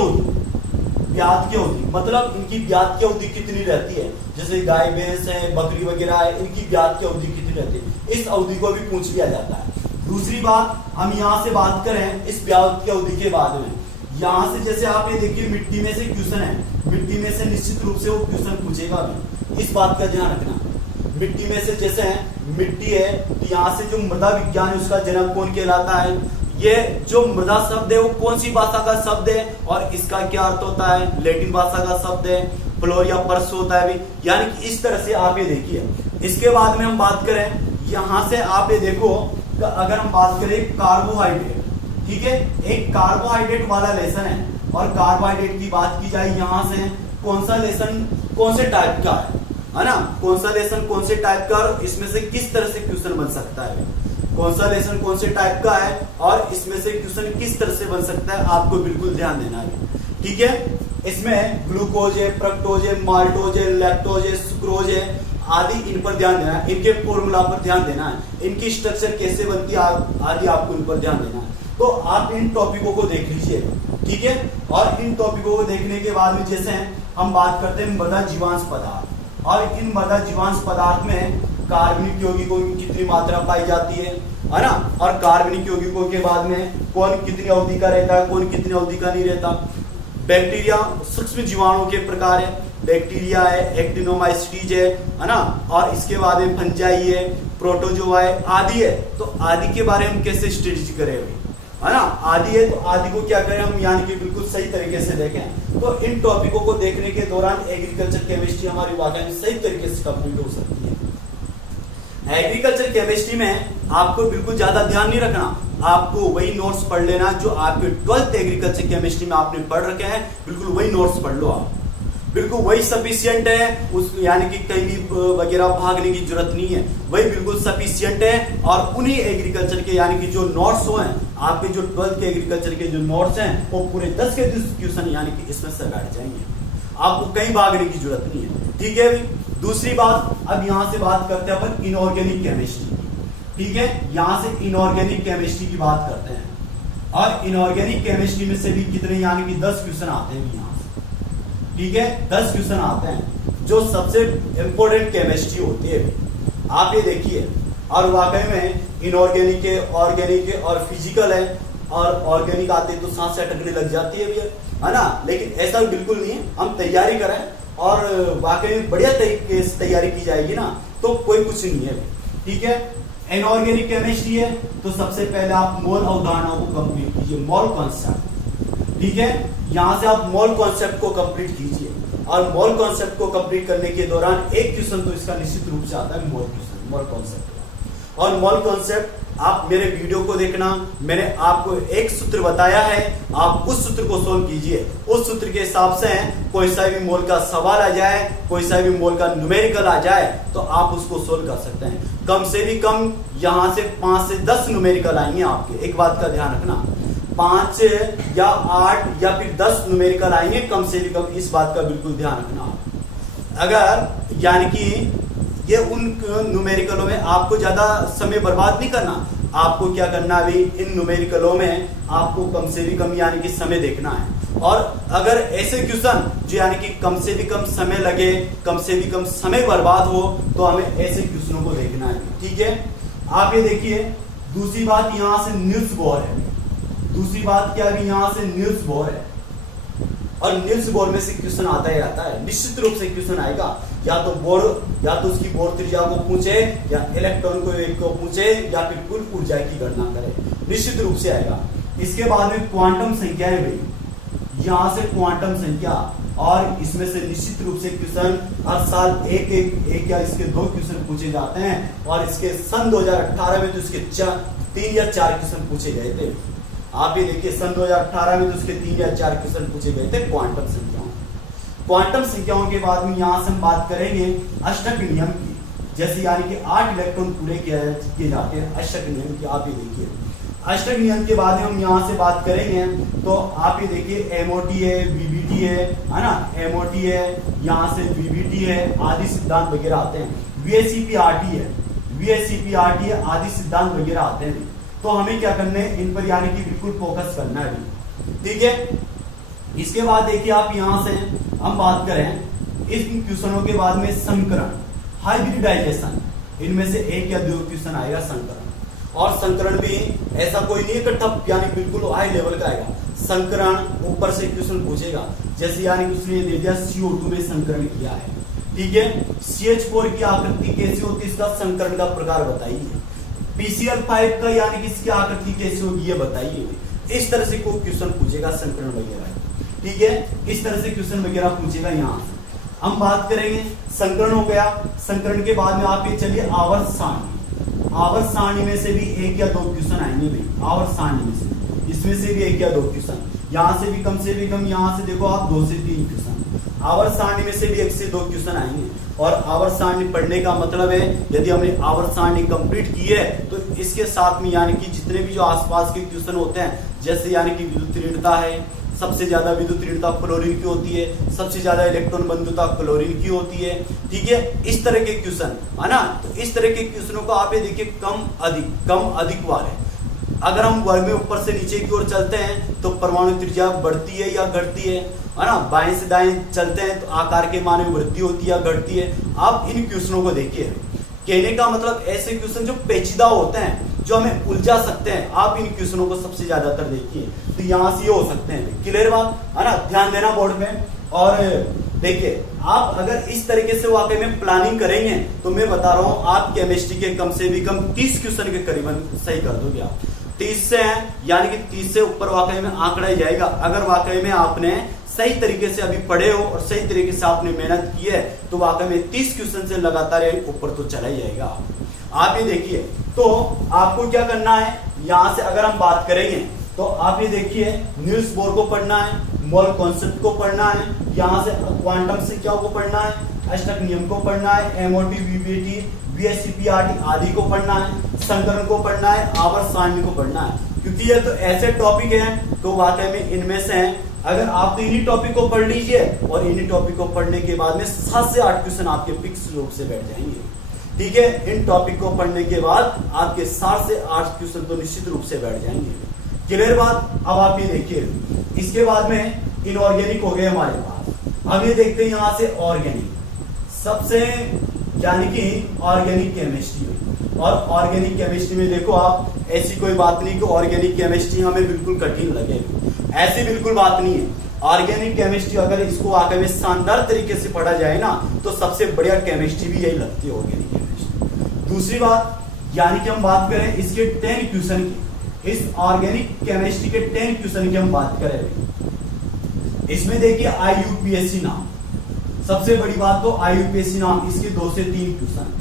अवधि मतलब इनकी ब्याज की अवधि कितनी रहती है, जैसे गाय भैंस है, बकरी वगैरह है, इनकी ब्याज की अवधि कितनी रहती है, इस अवधि को भी पूछ लिया जाता है। दूसरी बात, हम यहाँ से बात करें इस ब्याज की अवधि के बाद में, यहाँ से जैसे आप ये देखिए मिट्टी में से क्वेश्चन है, मिट्टी में से निश्चित रूप से वो क्वेश्चन पूछेगा भी, इस बात का ध्यान रखना। मिट्टी में से जैसे है मिट्टी है, तो यहाँ से जो मृदा विज्ञान है उसका जनक कौन कहलाता है, ये जो मृदा शब्द है वो कौन सी भाषा का शब्द है, और इसका क्या अर्थ होता है, लैटिन भाषा का शब्द है, फ्लोरिया पर्स होता है भी, यानी कि इस तरह से आप ये देखिए। इसके बाद में हम बात करें, यहाँ से आप ये देखो, अगर हम बात करें कार्बोहाइड्रेट, ठीक है, एक कार्बोहाइड्रेट वाला लेसन है, और कार्बोहाइड्रेट की बात की जाए यहाँ से कौन सा लेसन कौन से टाइप का है ना, कौन सा लेसन कौन से टाइप का, और इसमें से किस तरह से क्वेश्चन बन सकता है, कौन सा लेसन कौन से टाइप का है, और इसमें से क्वेश्चन किस तरह से बन सकता है, आपको बिल्कुल ध्यान देना है। ठीक है, इसमें ग्लूकोज है, फ्रक्टोज है, माल्टोज है, लैक्टोज है, सुक्रोज है, आदि इन पर ध्यान देना है, इनके फॉर्मूला पर ध्यान देना है, इनकी स्ट्रक्चर कैसे बनती है आदि आपको इन पर ध्यान देना है। तो आप इन टॉपिकों को देख लीजिए, ठीक है, और इन टॉपिकों को देखने के बाद में जैसे हम बात करते हैं मृदा जीवांश पदार्थ, और इन मृदा जीवांश पदार्थ में कार्बनिक यौगिकों की कितनी मात्रा पाई जाती है ना, और कार्बनिक यौगिकों के बाद में कौन कितनी अवधि का रहता है, कौन कितनी अवधि का नहीं रहता। बैक्टीरिया सूक्ष्म जीवाणुओं के प्रकार है, बैक्टीरिया है, एक्टिनोमाइसीट्स है ना, और इसके बाद में फंजाई है, प्रोटोजोआ है, आदि है। तो आदि के बारे में हम कैसे स्टडी करें, है ना, आदि है, तो आदि को क्या करें हम, यानी कि बिल्कुल सही तरीके से देखें। तो इन टॉपिकों को देखने के दौरान एग्रीकल्चर केमिस्ट्री हमारी वाकई में सही तरीके से कंप्लीट हो सकती है। एग्रीकल्चर केमिस्ट्री में आपको बिल्कुल ज्यादा ध्यान नहीं रखना, आपको वही नोट्स पढ़ लेना जो आपके 12th एग्रीकल्चर केमिस्ट्री में आपने पढ़ रखे हैं, बिल्कुल वही नोट्स पढ़ लो आप, बिल्कुल वही सफिशियंट है। उस यानी कि कहीं भी वगैरह भागने की जरूरत नहीं है, वही बिल्कुल सफिशियंट है। और उन्हीं एग्रीकल्चर के यानी कि जो नोट्स हो हैं आपके, जो 12th के एग्रीकल्चर के जो नोट्स हैं वो पूरे 10 के 10 क्वेश्चन यानी कि इसमें से बैठ जाएंगे, आपको कहीं भागने की जरूरत नहीं है। ठीक है, दूसरी बात, अब यहां से बात करते हैं अपन इनऑर्गेनिक केमिस्ट्री की। ठीक है, यहां से इनऑर्गेनिक केमिस्ट्री की बात करते हैं, और इनऑर्गेनिक केमिस्ट्री में से भी कितने यानी कि 10 क्वेश्चन आते हैं यहां से। ठीक है, 10 क्वेश्चन आते हैं जो सबसे इंपॉर्टेंट केमिस्ट्री होती है, आप ये देखिए। और वाकई में इनऑर्गेनिक है, ऑर्गेनिक है और फिजिकल है, और ऑर्गेनिक आते हैं तो सांसें अटकने लग जाती है भैया, है ना। लेकिन ऐसा बिल्कुल नहीं है, हम तैयारी करें और वाकई में बढ़िया तरीके से तैयारी की जाएगी ना तो कोई कुछ नहीं है। ठीक है, इनऑर्गेनिक केमिस्ट्री है तो सबसे पहले आप मोल अवधारणाओं को कंप्लीट कीजिए, मोल कॉन्सेप्ट। ठीक है, यहां से आप मोल कॉन्सेप्ट को कंप्लीट कीजिए, और मोल कॉन्सेप्ट को कंप्लीट करने के दौरान एक क्वेश्चन तो इसका निश्चित रूप से आता है मोल क्वेश्चन, मोल कॉन्सेप्ट। और मोल कॉन्सेप्ट आप मेरे वीडियो को देखना, मैंने आपको एक सूत्र बताया है, आप उस सूत्र को सोल्व कीजिए। उस सूत्र के हिसाब से कोई सा भी मोल का सवाल आ जाए, कोई सा भी मोल का न्यूमेरिकल आ जाए तो आप उसको सोल्व कर सकते हैं। कम से भी कम यहां से 5 से 10 न्यूमेरिकल आएंगे आपके, एक बात का ध्यान रखना, 5 या 8 या फिर 10 न्यूमेरिकल आएंगे कम से भी कम, इस बात का बिल्कुल ध्यान रखना। अगर यानी कि ये उन न्यूमेरिकलों में आपको ज्यादा समय बर्बाद नहीं करना, आपको क्या करना अभी इन न्यूमेरिकलों में आपको कम से भी कम यानी कि समय देखना है। और अगर ऐसे क्वेश्चन जो यानी कि कम से भी कम समय लगे, कम से भी कम समय बर्बाद हो, तो हमें ऐसे क्वेश्चनों को देखना है। ठीक है, आप ये देखिए। दूसरी बात यहां से न्यूज बोर है, दूसरी बात क्या है, यहां से न्यूज बोर है, और न्यूज बोर में से क्वेश्चन आता ही रहता है, निश्चित रूप से क्वेश्चन आएगा। या तो बोर, या तो उसकी बोर त्रिज्या को पूछे, या इलेक्ट्रॉन को पूछे, या फिर कुल ऊर्जा की गणना करे, निश्चित रूप से आएगा। इसके बाद में क्वांटम संख्या है भाई, यहां से क्वांटम संख्या, और इसमें से निश्चित रूप से क्वेश्चन हर साल एक या इसके 2 क्वेश्चन पूछे जाते हैं। और इसके सन 2018 में तो इसके 3 या 4 क्वेश्चन पूछे गए थे। आप ये देखिए, सन 2018 में तो उसके 3 या 4 क्वेश्चन पूछे गए थे क्वांटम संख्याओं। क्वांटम संख्याओं के बाद में यहां से हम बात करेंगे अष्टक नियम की, जैसे यानी कि 8 इलेक्ट्रॉन पूरे किए जाते हैं अष्टक नियम की। आप ये देखिए, अष्टक नियम के बाद में हम यहां से बात करेंगे तो आप ये देखिए, एमओटी है, वीबीटी है ना, एमओटी है, यहां से वीबीटी है, आदि सिद्धांत वगैरह आते हैं, वीएससीपीआरटी है, वीएससीपीआरटी है, आदि सिद्धांत वगैरह आते हैं। तो हमें क्या करना है, इन पर यानी कि बिल्कुल फोकस करना है। ठीक है, इसके बाद देखिए आप यहां से हम बात करें इस क्वेश्चनों के बाद में संकरण, हाइब्रिडाइजेशन, इनमें से 1 या 2 क्वेश्चन आएगा संकरण। और संकरण भी ऐसा कोई नहीं है कि टफ यानी बिल्कुल हाई लेवल का आएगा, संकरण ऊपर से क्वेश्चन पूछेगा, जैसे यानी उसने दे दिया CO2 में संकरण किया है। ठीक है, CH4 की आकृति कैसी होती है, इसका संकरण का प्रकार बताइए। PCl5 का यानी कि इसकी आकृति कैसी होगी ये बताइए। इस तरह से कोई क्वेश्चन पूछेगा संकरण वगैरह। ठीक है, इस तरह से क्वेश्चन वगैरह पूछेगा। यहाँ से हम बात करेंगे, संकरण हो गया। संकरण के बाद में आप ये चलिए आवर्त सारणी, आवर्त सारणी में से भी 1 या 2 क्वेश्चन आएंगे भाई, आवर्त सारणी में से, इसमें से भी 1 या 2 क्वेश्चन, यहाँ से भी कम, यहाँ से देखो आप 2 से 3 क्वेश्चन, आवर्त सारणी में से भी 1 से 2 क्वेश्चन आएंगे। और आवर्त सारणी पढ़ने का मतलब है, यदि हमने आवर्त सारणी कंप्लीट की है तो इसके साथ में यानी कि जितने भी जो आसपास के क्वेश्चन होते हैं, जैसे यानी कि विद्युत ऋणता है, सबसे ज्यादा विद्युत ऋणता फ्लोरीन की होती है, सबसे ज्यादा इलेक्ट्रॉन बंधुता क्लोरीन की होती है। ठीक है, इस तरह के क्वेश्चन है ना, तो इस तरह के क्वेश्चनों को आप ये देखिए, कम अधिक वाले। अगर हम वर्ग में ऊपर से नीचे की ओर चलते हैं तो परमाणु त्रिज्या बढ़ती है या घटती है ना, बाएं से दाएं चलते हैं तो आकार के मान में वृद्धि होती है या घटती है। आप इन क्वेश्चनों को देखिए, कहने का मतलब ऐसे क्वेश्चन जो पेचीदा होते हैं, जो हमें उलझा सकते हैं, आप इन क्वेश्चनों को सबसे ज्यादातर देखिए। तो यहाँ से ये हो सकते हैं, क्लियर बात है ना, ध्यान देना बोर्ड में। और देखिए, आप अगर इस तरीके से वाकई में प्लानिंग करेंगे तो मैं बता रहा हूँ आप केमिस्ट्री के कम से भी कम 30 क्वेश्चन के करीबन सही कर दोगे आप। 30 से यानी कि 30 से ऊपर वाकई में आंकड़ा ही जाएगा, अगर वाकई में आपने सही तरीके से अभी पढ़े हो और सही तरीके से आपने मेहनत की है तो वाकई में 30 क्वेश्चन से लगातार ऊपर तो चला ही जाएगा। आप ये देखिए, तो आपको क्या करना है, यहां से अगर हम बात करेंगे तो आप ये देखिए न्यूज बोर को पढ़ना है, मोल कॉन्सेप्ट को पढ़ना है, यहाँ से क्वांटम संख्याओं को पढ़ना है, अष्टक नियम को पढ़ना है, एमओटी, वीबीटी, वीएससीपीआरटी आदि को पढ़ना है, संकरण को पढ़ना है, आवर्त सारणी को पढ़ना है। क्योंकि ये तो ऐसे टॉपिक हैं तो वाकई में इनमें से हैं। अगर आप तो इन्हीं टॉपिक को पढ़ लीजिए और इन्हीं टॉपिक को पढ़ने के बाद में 7 से 8 क्वेश्चन आपके फिक्स रूप से बैठ जाएंगे। ठीक है, इन टॉपिक को पढ़ने के बाद आपके 7 से 8 क्वेश्चन तो निश्चित रूप से बैठ जाएंगे। क्लियर बात। अब आप ये देखिए, इसके बाद में इनऑर्गेनिक हो गए हमारे पास। अब ये देखते हैं यहाँ से ऑर्गेनिक, सबसे यानी कि ऑर्गेनिक केमिस्ट्री हुई। और ऑर्गेनिक केमिस्ट्री में देखो आप, ऐसी कोई बात नहीं कि ऑर्गेनिक केमिस्ट्री हमें बिल्कुल कठिन लगेगी, ऐसी बिल्कुल बात नहीं है। ऑर्गेनिक केमिस्ट्री अगर इसको आगे में शानदार तरीके से पढ़ा जाए ना तो सबसे बढ़िया केमिस्ट्री भी यही लगती है, ऑर्गेनिक केमिस्ट्री। दूसरी बात, यानी कि हम बात करें इसके 10 क्वेश्चन की, इस ऑर्गेनिक केमिस्ट्री के 10 क्वेश्चन की हम बात करें। इसमें देखिए आईयूपीएससी नाम, सबसे बड़ी बात तो आईयूपीएससी नाम, इसके 2 से 3 क्वेश्चन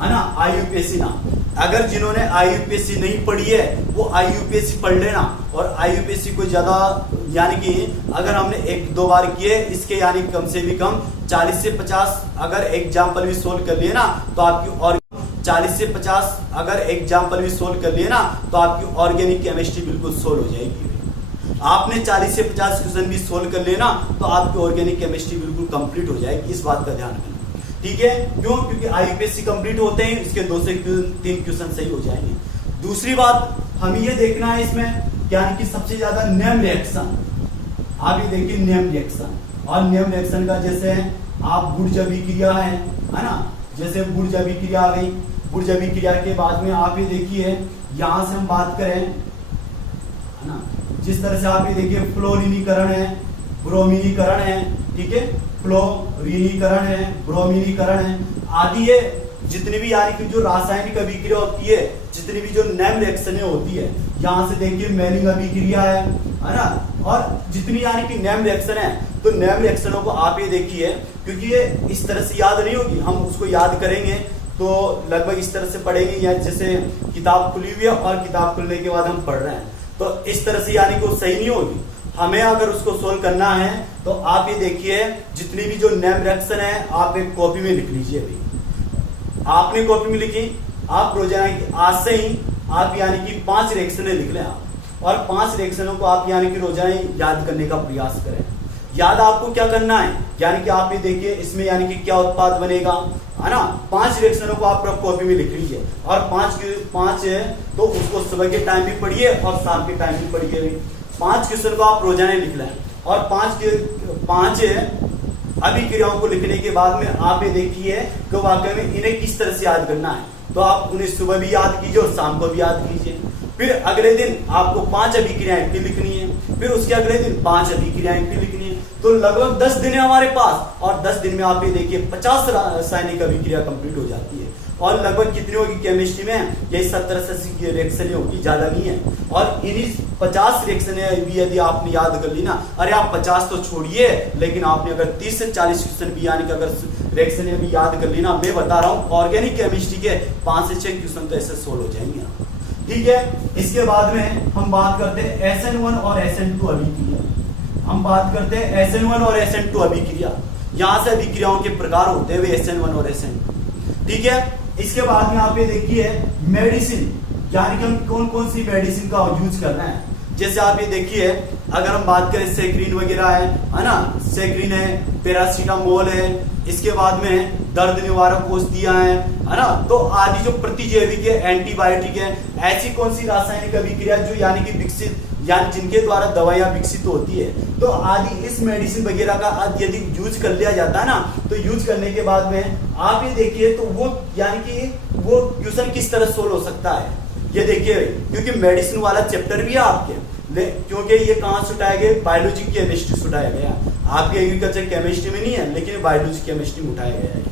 है ना। आईयूपीएससी नाम, अगर जिन्होंने आईयूपीएससी नहीं पढ़ी है वो आईयूपीएससी पढ़ लेना। और आईयूपीएससी को ज्यादा यानी कि अगर हमने 1-2 बार किए इसके, यानी कम से भी कम 40 से 50 अगर एग्जाम्पल भी सोल्व कर लिए ना तो आपकी, और 40 से 50 अगर एग्जाम्पल भी सोल्व कर लिए ना तो आपकी ऑर्गेनिक केमिस्ट्री बिल्कुल सोल्व हो जाएगी। आपने 40 से 50 क्वेश्चन भी सोल्व कर लेना तो आपकी ऑर्गेनिक केमिस्ट्री बिल्कुल कंप्लीट हो जाएगी। इस बात का ध्यान रखना। ठीक है, क्यों? क्योंकि आईयूपीएससी कंप्लीट होते हैं इसके 2 से 3 क्वेश्चन सही हो जाएंगे। दूसरी बात हमें ये देखना है इसमें, यानी कि सबसे ज्यादा नेम रिएक्शन। आप ये देखिए नेम रिएक्शन, और नेम रिएक्शन का जैसे आप गुड़ अभिक्रिया है ना, जैसे गुड़ अभिक्रिया आ गई, गुड़ अभिक्रिया के बाद में आप ये देखिए यहां से हम बात करें है ना, जिस तरह से आप ये देखिए फ्लोरीनीकरण है, ब्रोमीनीकरण है, ठीक है, फ्लोरीनीकरण है, ब्रोमीनीकरण है आदि है, जितनी भी यानी कि जो रासायनिक अभिक्रिया होती है, जितनी भी जो नेम रिएक्शनें होती है, यहाँ से देखिए मेलिंग अभिक्रिया है ना, और जितनी यानी कि नेम रिएक्शन है, तो नेम रिएक्शनों को आप ये देखिए, क्योंकि ये इस तरह से याद नहीं होगी, हम उसको याद करेंगे तो लगभग इस तरह से पढ़ेंगे, या जैसे किताब खुली हुई है और किताब खुलने के बाद हम पढ़ रहे हैं तो इस तरह से यानी कि वो सही नहीं होगी। हमें अगर उसको सोल्व करना है तो आप ये देखिए जितनी भी जो नेम रिएक्शन है आप एक कॉपी में लिख लीजिए। अभी आपने कॉपी में लिखी, आप रोजाना आज से ही आप यानी कि 5 रिएक्शनें लिख लें आप, और 5 रिएक्शनों को आप यानी कि रोजाना याद करने का प्रयास करें। याद आपको क्या करना है, यानी कि आप ये देखिए इसमें यानी कि क्या उत्पाद बनेगा, है ना। 5 रिएक्शनों को आप कॉपी में लिख लीजिए, और 5 है तो उसको सुबह के टाइम भी पढ़िए और शाम के टाइम भी पढ़िए। 5 क्वेश्चन को आप रोजाना लिख लें, और 5 अभिक्रियाओं को लिखने के बाद में आप ये देखिए कि वाकई में इन्हें किस तरह से याद करना है, तो आप उन्हें सुबह भी याद कीजिए और शाम को भी याद कीजिए। फिर अगले दिन आपको 5 अभिक्रियाएं फिर लिखनी है, फिर उसके अगले दिन 5 अभिक्रियाएं फिर लिखनी है, तो लगभग 10 दिन है हमारे पास, और 10 दिन में आप ये देखिए 50 रासायनिक अभिक्रिया कंप्लीट हो जाती है। और लगभग कितनी होगी केमिस्ट्री में, यही 70 से 80 रिएक्शनें होगी, ज्यादा नहीं है। और इन्हीं 50 रिएक्शनें भी यदि आपने याद कर ली ना, अरे आप 50 तो छोड़िए, लेकिन आपने अगर 30 से 40 क्वेश्चन भी यानी कि अगर रिएक्शनें भी याद कर ली ना, मैं बता रहा हूँ ऑर्गेनिक केमिस्ट्री के 5 से 6 क्वेश्चन तो ऐसे सोल्व हो जाएंगे। ठीक है, इसके बाद में हम बात करते हैं SN1 और SN2 अभिक्रिया। हम बात करते हैं SN1 और SN2 अभिक्रिया। यहाँ से अभिक्रियाओं के प्रकार होते हैं वे SN1 और SN2। ठीक है, इसके बाद में आप ये देखिए मेडिसिन, यानी कि हम कौन कौन सी मेडिसिन का यूज कर रहे हैं। जैसे आप ये देखिए अगर हम बात करें सेक्रिन वगैरह है ना, सेक्रिन है, पैरासीटामोल है, इसके बाद में दर्द निवारक औषधियां है ना, तो आदि जो प्रतिजैविक है, एंटीबायोटिक है, ऐसी कौन सी रासायनिक अभिक्रिया जो यानी कि विकसित यानी जिनके द्वारा दवाइयां विकसित होती है, तो आदि इस मेडिसिन वगैरह का यदि यूज कर लिया जाता है ना, तो यूज करने के बाद में आप ये देखिए तो वो यानी कि वो क्वेश्चन किस तरह सोल्व हो सकता है ये देखिए, क्योंकि मेडिसिन वाला चैप्टर भी है आपके, क्योंकि ये कहाँ से उठाया गया, बायोलॉजी केमिस्ट्री से उठाया गया, आपके एग्रीकल्चर केमिस्ट्री में नहीं है लेकिन बायोलॉजी केमिस्ट्री में उठाया गया है।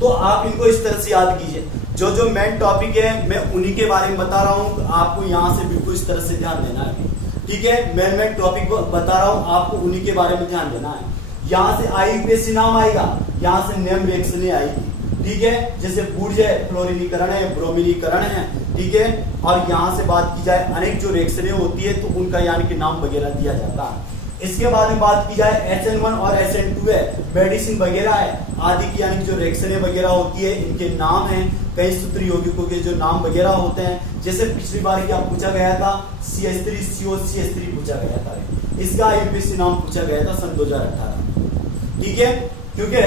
तो आप इनको इस तरह से याद कीजिए, जो जो मेन टॉपिक है मैं उन्हीं के बारे में बता रहा हूँ, आपको यहाँ से बिल्कुल इस तरह से ध्यान देना है। ठीक है, मेन टॉपिक बता रहा हूँ, आपको उन्हीं के बारे में ध्यान देना है। यहाँ से आईयूपीएससी नाम आएगा, यहाँ से नेम रिएक्शन आएगी, ठीक है, जैसे बूर्ज है, क्लोरीनीकरण है, ब्रोमीनीकरण है, ठीक है। और यहाँ से बात की जाए अनेक जो रिएक्शनें होती है तो उनका यानी कि नाम वगैरह दिया जाता है। इसके बाद में बात की जाए HN1 और SN2 है, मेडिसिन वगैरह है, आदि की यानी जो रिएक्शनें वगैरह होती है इनके नाम हैं। कई सूत्र यौगिकों के जो नाम वगैरह होते हैं, जैसे पिछली बार क्या पूछा गया था, CH3COCH3 पूछा गया था, इसका यूपीएससी नाम पूछा गया था सन 2018, ठीक है। क्योंकि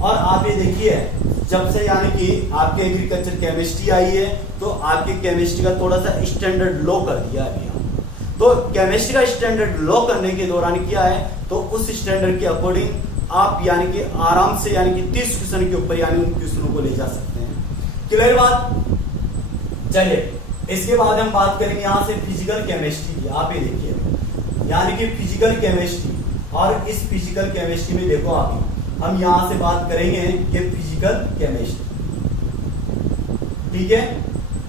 और आप ये देखिए जब से यानी कि आपके एग्रीकल्चर केमिस्ट्री आई है तो आपके केमिस्ट्री का थोड़ा सा स्टैंडर्ड लो कर दिया अभी। तो केमिस्ट्री का स्टैंडर्ड लो करने के दौरान क्या है, तो उस स्टैंडर्ड के अकॉर्डिंग आप यानी कि आराम से यानी कि 30 क्वेश्चन के ऊपर यानी उन क्वेश्चनों को ले जा सकते हैं। क्लियर बात। चलिए इसके बाद हम बात करेंगे यहाँ से फिजिकल केमिस्ट्री की। आप ये देखिए यानी कि फिजिकल केमिस्ट्री, और इस फिजिकल केमिस्ट्री में देखो आप हम यहाँ से बात करेंगे ये फिजिकल केमिस्ट्री, ठीक है।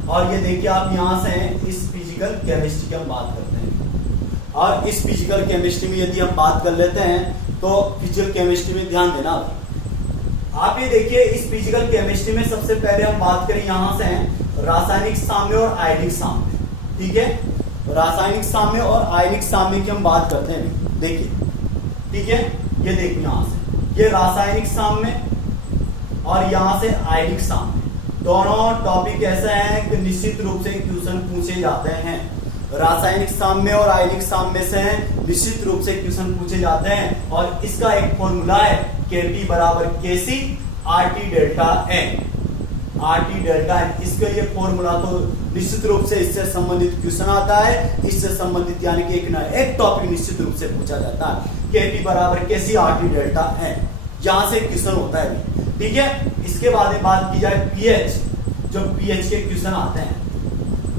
और ये देखिए आप यहाँ से इस फिजिकल केमिस्ट्री की हम बात करते हैं, और इस फिजिकल केमिस्ट्री में यदि हम बात कर लेते हैं तो फिजिकल केमिस्ट्री में ध्यान देना। आप ये देखिए इस फिजिकल केमिस्ट्री में सबसे पहले हम बात करें यहाँ से रासायनिक साम्य और आयनिक साम्य, ठीक है। रासायनिक साम्य और आयनिक साम्य की हम बात करते हैं, देखिए, ठीक है। ये देखिए यहाँ से ये रासायनिक साम्य और यहाँ से आयनिक साम्य, दोनों टॉपिक ऐसे हैं कि निश्चित रूप से क्वेश्चन पूछे जाते हैं। रासायनिक साम्य और आयनिक साम्य से निश्चित रूप से क्वेश्चन पूछे जाते हैं, और इसका एक फॉर्मूला है Kp बराबर Kc RT delta N, RT delta N। इसका ये फॉर्मूला तो निश्चित रूप से इससे संबंधित क्वेश्चन आता है, इससे संबंधित यानी कि एक ना एक टॉपिक निश्चित रूप से पूछा जाता है। Kp बराबर Kc RT डेल्टा N, यहां से क्वेश्चन होता है, ठीक है। इसके बाद में बात की जाए पीएच, जो पीएच के क्वेश्चन आते हैं,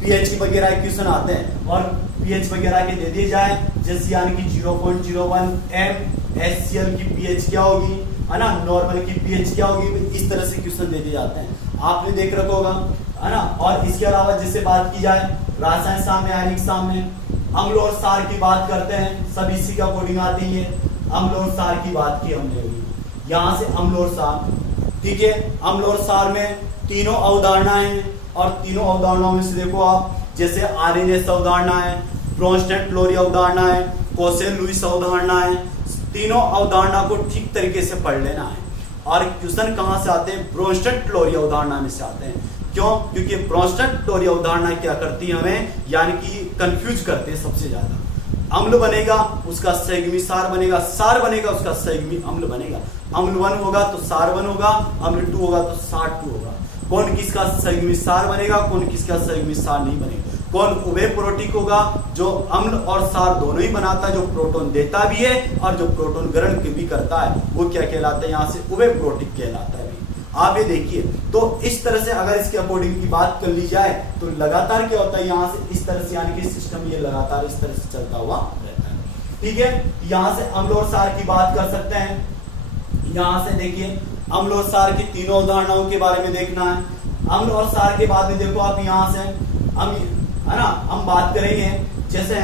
पीएच की वगैरह क्वेश्चन आते हैं, और पीएच वगैरह के दे दिए जाए, जैसे यानी कि 0.01 M HCl की पीएच क्या होगी, है ना, नॉर्मल की पीएच क्या होगी, इस तरह से क्वेश्चन दे दिए जाते हैं, आपने देख रखा होगा, है ना। और इसके अलावा जैसे बात की जाए रासायनिक साम्य आयनिक साम्य, अम्ल और सार की बात करते हैं, सब इसी के अकॉर्डिंग आती है। अम्ल और सार की बात की हमने यहाँ से अम्ल और सार, ठीक है। अम्ल और सार में तीनों अवधारणाएं हैं, और तीनों अवधारणाओं में से देखो आप, जैसे आर्यनेस अवधारणा है, ब्रोंस्टेड लोरी अवधारणा है, कोसेल लुईस अवधारणा है, तीनों अवधारणा को ठीक तरीके से पढ़ लेना है। और क्वेश्चन कहाँ से आते हैं, ब्रोंस्टेड लोरी अवधारणा में से आते हैं। क्यों? क्योंकि ब्रोंस्टेड लोरी अवधारणा क्या करती है, हमें यानी कि कंफ्यूज करते हैं सबसे ज्यादा। अम्ल बनेगा उसका सहयोगी सार बनेगा, सार बनेगा उसका सहयोगी अम्ल बनेगा, अम्ल 1 होगा तो सार 1 होगा, अम्ल 2 होगा तो सार 2 होगा। कौन किसका सहयोगी सार बनेगा, कौन किसका सहयोगी सार नहीं बनेगा, कौन उभय प्रोटीक होगा, जो अम्ल और सार दोनों ही बनाता है, जो प्रोटॉन देता भी है और जो प्रोटॉन ग्रहण भी करता है, वो क्या कहलाता है, यहाँ से उभय प्रोटीक कहलाता है। आप ये देखिए, तो इस तरह से अगर इसके अकॉर्डिंग की बात कर ली जाए तो लगातार क्या होता है, यहाँ से इस तरह से यानी कि सिस्टम ये लगातार इस तरह से चलता हुआ रहता है, ठीक है। यहाँ से अम्ल और सार की बात कर सकते हैं। यहाँ से देखिए अम्ल और सार की तीनों उदाहरणों के बारे में देखना है। अम्ल और सार के बाद में देखो आप यहाँ से हम, है ना, हम बात करेंगे, जैसे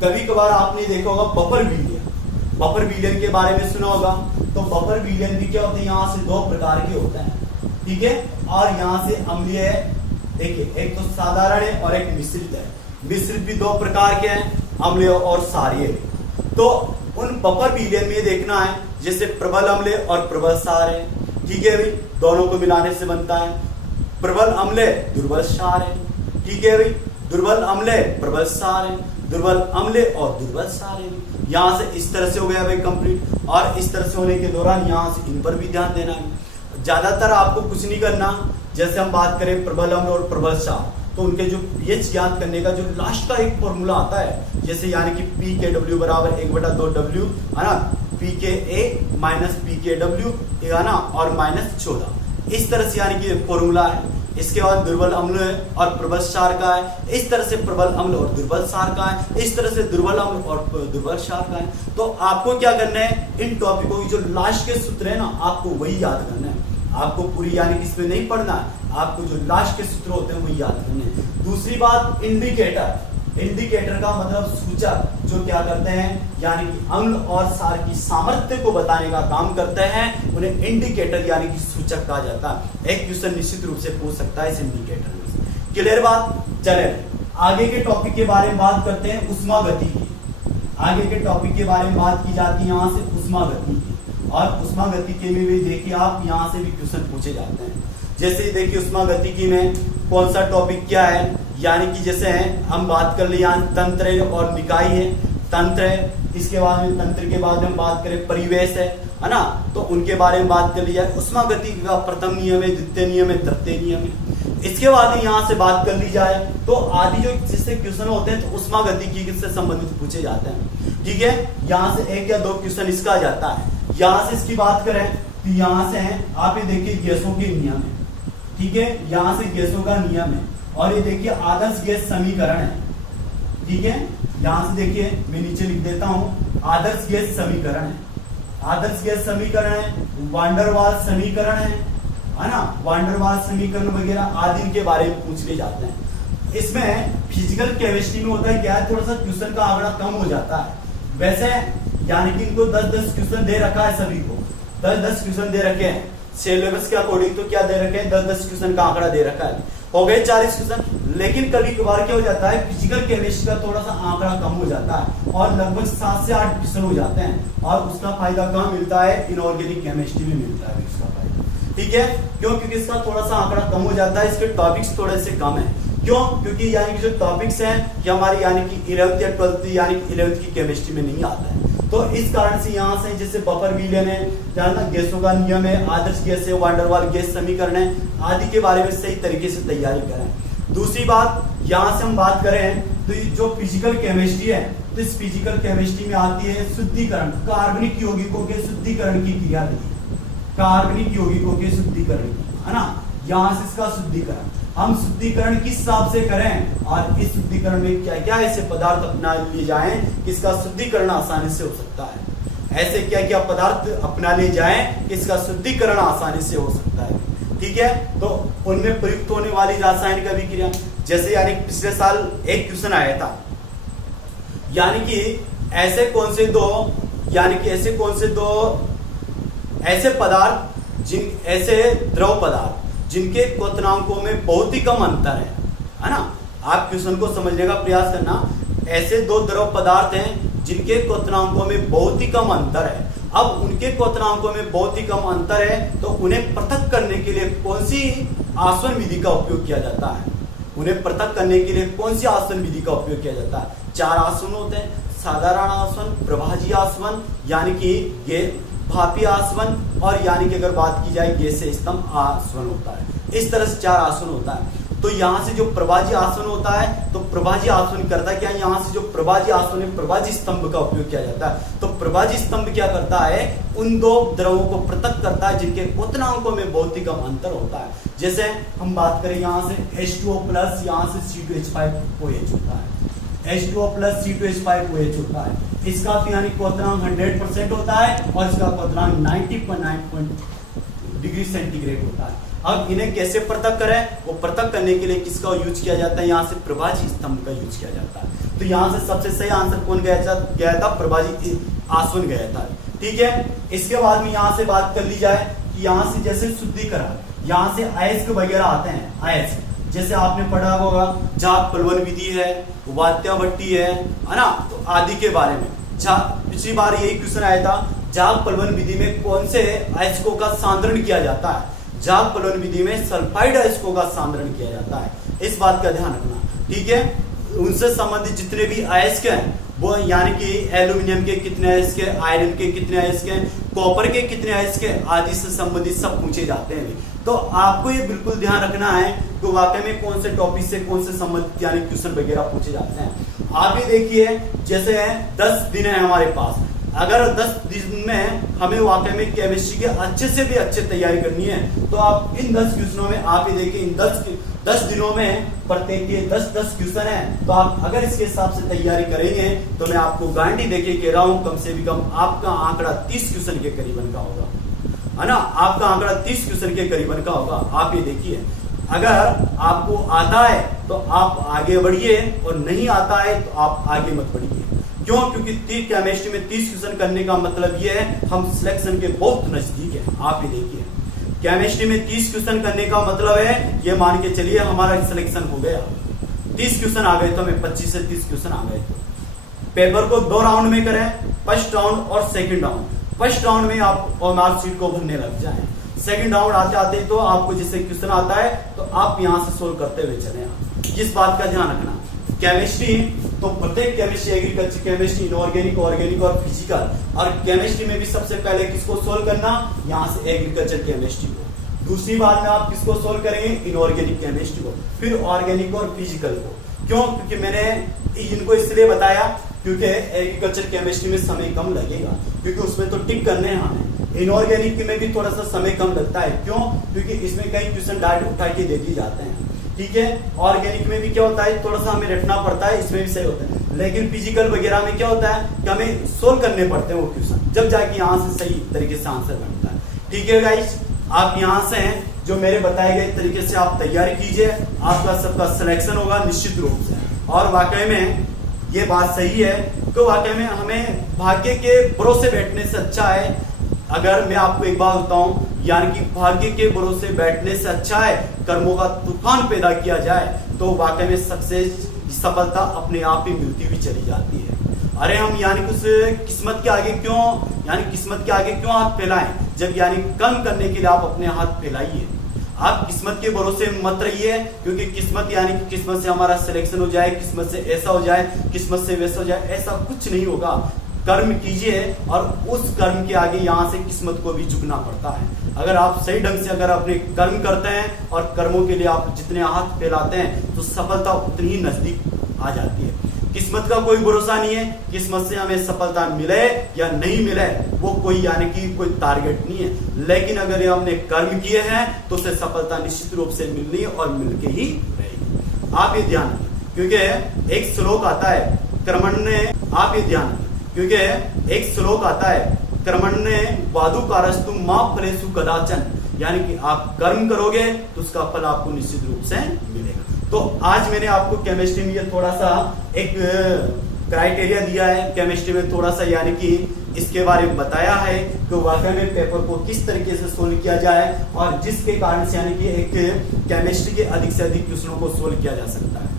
कभी कभार आपने देखा होगा बफर विलयन, बफर विलयन के बारे में सुना होगा। तो बफर विलयन भी क्या होते हैं, यहाँ से 2 प्रकार के होते हैं, ठीक है। और यहाँ से अम्लीय है, देखिए एक तो साधारण है और एक मिश्रित है। मिश्रित भी 2 प्रकार के हैं, अम्लीय और क्षारीय। तो उन बफर विलयन में देखना है, जैसे प्रबल अम्ल और प्रबल क्षार है, ठीक है भाई, दोनों को मिलाने से बनता है प्रबल अम्ल दुर्बल क्षार है, ठीक है भाई, दुर्बल अम्ल प्रबल क्षार है, दुर्बल अम्ल और दुर्बल क्षार है। यहाँ से इस तरह से हो गया भाई कंप्लीट। और इस तरह से होने के दौरान यहाँ से इन पर भी ध्यान देना है। ज्यादातर आपको कुछ नहीं करना, जैसे हम बात करें प्रबल अम्ल और प्रबल क्षार, तो उनके जो पीएच ज्ञात करने का जो लास्ट का एक फॉर्मूला आता है, जैसे यानी कि PKW बराबर 1/2W, है ना, PKa माइनस PKW, है ना, और -14, इस तरह से यानी कि फॉर्मूला है। इसके बाद दुर्बल अम्ल और प्रबल क्षार का है, इस तरह से प्रबल अम्ल और दुर्बल क्षार का है, इस तरह से दुर्बल अम्ल और दुर्बल क्षार का है। तो आपको क्या करना है, इन टॉपिकों की जो लास्ट के सूत्र है ना, आपको वही याद करना है। आपको पूरी यानी कि इसमें नहीं पढ़ना है, आपको जो लास्ट के सूत्र होते हैं वही याद करने हैं। दूसरी बात, इंडिकेटर, इंडिकेटर का मतलब सूचक, जो क्या करते हैं यानी कि अम्ल और क्षार की सामर्थ्य को बताने का काम करते हैं, उन्हें इंडिकेटर यानी कि सूचक कहा जाता है। एक क्वेश्चन निश्चित रूप से पूछ सकता है इस इंडिकेटर में से। क्लियर बात? चले आगे के टॉपिक के बारे में बात करते हैं, उष्मा गति की। आगे के टॉपिक के बारे में बात की जाती है यहाँ से उष्मा गति की, और उष्मा गति के में भी देखिए आप यहाँ से भी क्वेश्चन पूछे जाते हैं। जैसे देखिए उष्मा गतिकी में कौन सा टॉपिक क्या है, यानी कि जैसे हम बात कर ले यहाँ तंत्र और निकाय है। तंत्र है, इसके बाद में तंत्र के बाद में हम बात करें परिवेश है ना, तो उनके बारे में बात कर ली जाए। उष्मा गतिकी का प्रथम नियम है, द्वितीय नियम है, तृतीय नियम है। इसके बाद यहाँ से बात कर ली जाए तो आदि जो जिससे क्वेश्चन होते हैं तो उष्मा गतिकी से संबंधित पूछे जाते हैं। ठीक है, यहाँ से एक या दो क्वेश्चन इसका आ जाता है। यहाँ से इसकी बात करें तो यहाँ से है आप ये देखिए गैसों के नियम है। ठीक है, यहाँ से गैसों का नियम है, और ये देखिए आदर्श गैस समीकरण है। ठीक है, यहाँ से देखिए मैं नीचे लिख देता हूँ, आदर्श गैस समीकरण है। आदर्श गैस समीकरण है, वान वाल समीकरण है ना, वान वाल समीकरण वगैरह आदि के बारे में पूछ ले जाते हैं। इसमें फिजिकल केमिस्ट्री में होता है क्या है, थोड़ा सा क्वेश्चन का आंकड़ा कम हो जाता है। वैसे यानी कि इनको 10-10 क्वेश्चन दे रखा है, सभी को 10-10 क्वेश्चन दे रखे हैं सिलेबस के अकॉर्डिंग। तो क्या दे रखे हैं, 10-10 क्वेश्चन का आंकड़ा दे रखा है, हो गए 40 क्वेश्चन। लेकिन कभी कभार क्या हो जाता है, फिजिकल केमिस्ट्री का थोड़ा सा आंकड़ा कम हो जाता है और लगभग 7 से 8 क्वेश्चन हो जाते हैं, और उसका फायदा कहाँ मिलता है, इनऑर्गेनिक केमिस्ट्री में मिलता है उसका फायदा। ठीक है, क्यों? क्योंकि इसका थोड़ा सा आंकड़ा कम हो जाता है, इसके टॉपिक्स थोड़े से कम है। क्यों? क्योंकि यानी कि जो टॉपिक्स हैं ये हमारी यानी कि 11th या 12th यानी कि 11th की केमिस्ट्री में नहीं आता है। तो इस कारण से यहाँ से जैसे बफर विलयन है, जानना गैसों का नियम है, आदर्श गैस है, वान डेर वाल गैस समीकरण है आदि के बारे में सही तरीके से तैयारी करें। दूसरी बात, यहाँ से हम बात करें तो जो फिजिकल केमिस्ट्री है, तो इस फिजिकल केमिस्ट्री में आती है शुद्धिकरण, कार्बनिक यौगिकों के शुद्धिकरण की क्रिया, कार्बनिक यौगिकों के शुद्धिकरण है ना, यहाँ से इसका शुद्धिकरण हम शुद्धिकरण किस हिसाब से करें, और इस शुद्धिकरण में क्या क्या ऐसे पदार्थ अपना लिए जाएं कि इसका शुद्धिकरण आसानी से हो सकता है। ऐसे क्या क्या पदार्थ अपना ले जाएं कि इसका शुद्धिकरण आसानी से हो सकता है। ठीक है, तो उनमें प्रयुक्त होने वाली रासायनिक अभिक्रिया, जैसे यानी पिछले साल एक क्वेश्चन आया था, यानी कि ऐसे कौन से दो ऐसे पदार्थ ऐसे द्रव पदार्थ जिनके क्वथनांकों में बहुत ही कम अंतर है ना। आप क्वेश्चन को समझने का प्रयास करना। ऐसे दो द्रव पदार्थ हैं जिनके क्वथनांकों में बहुत ही कम अंतर है। अब उनके क्वथनांकों में बहुत ही कम अंतर है, तो उन्हें पृथक करने के लिए कौन सी आसवन विधि का उपयोग किया जाता है? उन्हें पृथक करने के लिए कौन सी आसवन विधि का उपयोग किया जाता है? 4 आसवन होते हैं, साधारण आसवन, प्रभाजी आसवन, यानी कि ये भापी आसवन, और यानी कि अगर बात की जाए गैस स्तंभ आसवन होता है। इस तरह से 4 आसवन होता है। तो यहाँ से जो प्रभाजी आसवन होता है, तो प्रभाजी आसवन करता है क्या, यहाँ से जो प्रभाजी आसवन है प्रभाजी स्तंभ का उपयोग किया जाता है। तो प्रभाजी स्तंभ क्या करता है, उन दो द्रवों को पृथक करता है जिनके क्वथनांकों में बहुत ही कम अंतर होता है। जैसे हम बात करें यहाँ से H2O+, यहाँ से C2H5OH होता है, H2O+ C2H5OH होता है। इसका तो यानी क्वथनांक 100% होता है, और इसका क्वथनांक 90.9 डिग्री सेंटीग्रेड होता है। अब इन्हें कैसे पृथक करें, वो पृथक करने के लिए किसका यूज किया जाता है, यहाँ से प्रभाजी स्तंभ का यूज किया जाता है। तो यहाँ से सबसे सही आंसर कौन गया था, प्रभाजी आसवन गया था। ठीक है, इसके बाद में यहाँ से बात कर ली जाए कि यहाँ से जैसे शुद्धिकरण, यहाँ से अयस्क वगैरह आते हैं। अयस्क जैसे आपने पढ़ा होगा, जाग पलवन विधि है, वात्या भट्टी है ना, तो आदि के बारे में पिछली बार यही क्वेश्चन आया था, जाग पलवन विधि में कौन से अयस्कों का सांद्रण किया जाता है? जाग पलवन विधि में सल्फाइड अयस्कों का सांद्रण किया जाता है। इस बात का ध्यान रखना। ठीक है, उनसे संबंधित जितने भी अयस्क हैं वो यानी कि एल्यूमिनियम के कितने अयस्क हैं, आयरन के कितने अयस्क हैं, कॉपर के कितने अयस्क हैं आदि से संबंधित सब पूछे जाते हैं। तो आपको ये बिल्कुल ध्यान रखना है कि वाकई में कौन से टॉपिक से कौन से संबंधित यानी क्वेश्चन वगैरह पूछे जाते हैं। आप ये देखिए, जैसे 10 दिन है हमारे पास, अगर 10 दिन में हमें वाकई में केमिस्ट्री के अच्छे से भी अच्छे तैयारी करनी है, तो आप इन 10 क्वेश्चनों में आप ये देखिए, इन 10 दिनों में प्रत्येक के 10-10 क्वेश्चन है, तो आप अगर इसके हिसाब से तैयारी करेंगे तो मैं आपको गारंटी देके कह रहा हूं, कम से भी कम आपका आंकड़ा 30 क्वेश्चन के करीबन का होगा, है ना। आपका आंकड़ा 30 क्वेश्चन के करीबन का होगा। आप ये देखिए, अगर आपको आता है तो आप आगे बढ़िए और नहीं आता है तो आप आगे मत बढ़िए। क्यों? क्योंकि केमिस्ट्री में 30 क्वेश्चन करने का मतलब ये है हम सिलेक्शन के बहुत नजदीक है। आप ये देखिए केमिस्ट्री में 30 क्वेश्चन करने का मतलब है ये मान के चलिए हमारा सिलेक्शन हो गया, 30 क्वेश्चन आ गए तो हमें 25 से 30 क्वेश्चन आ गए। तो पेपर को 2 राउंड में करें, फर्स्ट राउंड और सेकंड राउंड। फर्स्ट राउंड में आप ओएमआर शीट को भरने लग जाएं, सेकंड राउंड आते आते तो आपको जिससे क्वेश्चन आता है तो आप यहां से सोल्व करते हुए चले। आप इस बात का ध्यान रखना, केमिस्ट्री तो प्रत्येक chemistry, agriculture chemistry, inorganic, organic और फिजिकल, और केमिस्ट्री में भी सबसे पहले किसको सोल्व करना, यहाँ से एग्रीकल्चर केमिस्ट्री को। दूसरी बार में आप किसको सोल्व करेंगे, इनऑर्गेनिक केमिस्ट्री को, फिर ऑर्गेनिक और फिजिकल को। क्यों? क्योंकि मैंने इनको इसलिए बताया क्योंकि एग्रीकल्चर केमिस्ट्री में समय कम लगेगा, क्योंकि उसमें तो टिक करने हैं हमें। इनऑर्गेनिक में भी थोड़ा सा समय कम लगता है। क्यों? क्योंकि इसमें कई क्वेश्चन डायरेक्ट उठा के दे दिए जाते हैं। ठीक है, ऑर्गेनिक में भी क्या होता है, थोड़ा सा हमें रटना पड़ता है, इसमें भी सही होता है। लेकिन फिजिकल वगैरह में क्या होता है कि हमें सोल्व करने पड़ते हैं वो क्वेश्चन, जब जाके यहाँ से सही तरीके से आंसर बनता है। ठीक है गाइस, आप यहाँ से जो मेरे बताए गए तरीके से आप तैयारी कीजिए, आपका सबका सिलेक्शन होगा निश्चित रूप से। और वाकई में ये बात सही है कि वाकई में हमें भाग्य के भरोसे बैठने से अच्छा है, अगर मैं आपको एक बात बताऊं, यानी कि भाग्य के भरोसे बैठने से अच्छा है कर्मों का तूफान पैदा किया जाए तो वाकई में सक्सेस, सफलता अपने आप ही मिलती हुई चली जाती है। अरे हम यानी कुछ किस्मत के आगे क्यों, यानी किस्मत के आगे क्यों हाथ फैलाएं, जब यानी कम करने के लिए आप अपने हाथ फैलाइए। आप किस्मत के भरोसे मत रहिए, क्योंकि किस्मत यानी कि किस्मत से हमारा सिलेक्शन हो जाए, किस्मत से ऐसा हो जाए, किस्मत से वैसा हो जाए, ऐसा कुछ नहीं होगा। कर्म कीजिए और उस कर्म के आगे यहाँ से किस्मत को भी झुकना पड़ता है। अगर आप सही ढंग से अगर अपने कर्म करते हैं और कर्मों के लिए आप जितने हाथ फैलाते हैं तो सफलता उतनी ही नजदीक आ जाती है। किस्मत का कोई भरोसा नहीं है, किस्मत से हमें सफलता मिले या नहीं मिले वो कोई यानी कि कोई टारगेट नहीं है, लेकिन अगर हमने कर्म किए हैं तो उसे सफलता निश्चित रूप से मिलनी है और मिलके ही रहेगी। आप ये ध्यान रखें, क्योंकि एक श्लोक आता है कर्मण्य, आप ये ध्यान रखें, क्योंकि एक श्लोक आता है कर्मण्य वादुकारस्तु मा फलेषु कदाचन, यानी कि आप कर्म करोगे तो उसका फल आपको निश्चित रूप से मिलेगा। तो आज मैंने आपको केमिस्ट्री में ये थोड़ा सा एक क्राइटेरिया दिया है, केमिस्ट्री में थोड़ा सा यानी कि इसके बारे में बताया है कि वाकई में पेपर को किस तरीके से सोल्व किया जाए और जिसके कारण से यानी कि एक केमिस्ट्री के अधिक से अधिक क्वेश्चनों को सोल्व किया जा सकता है।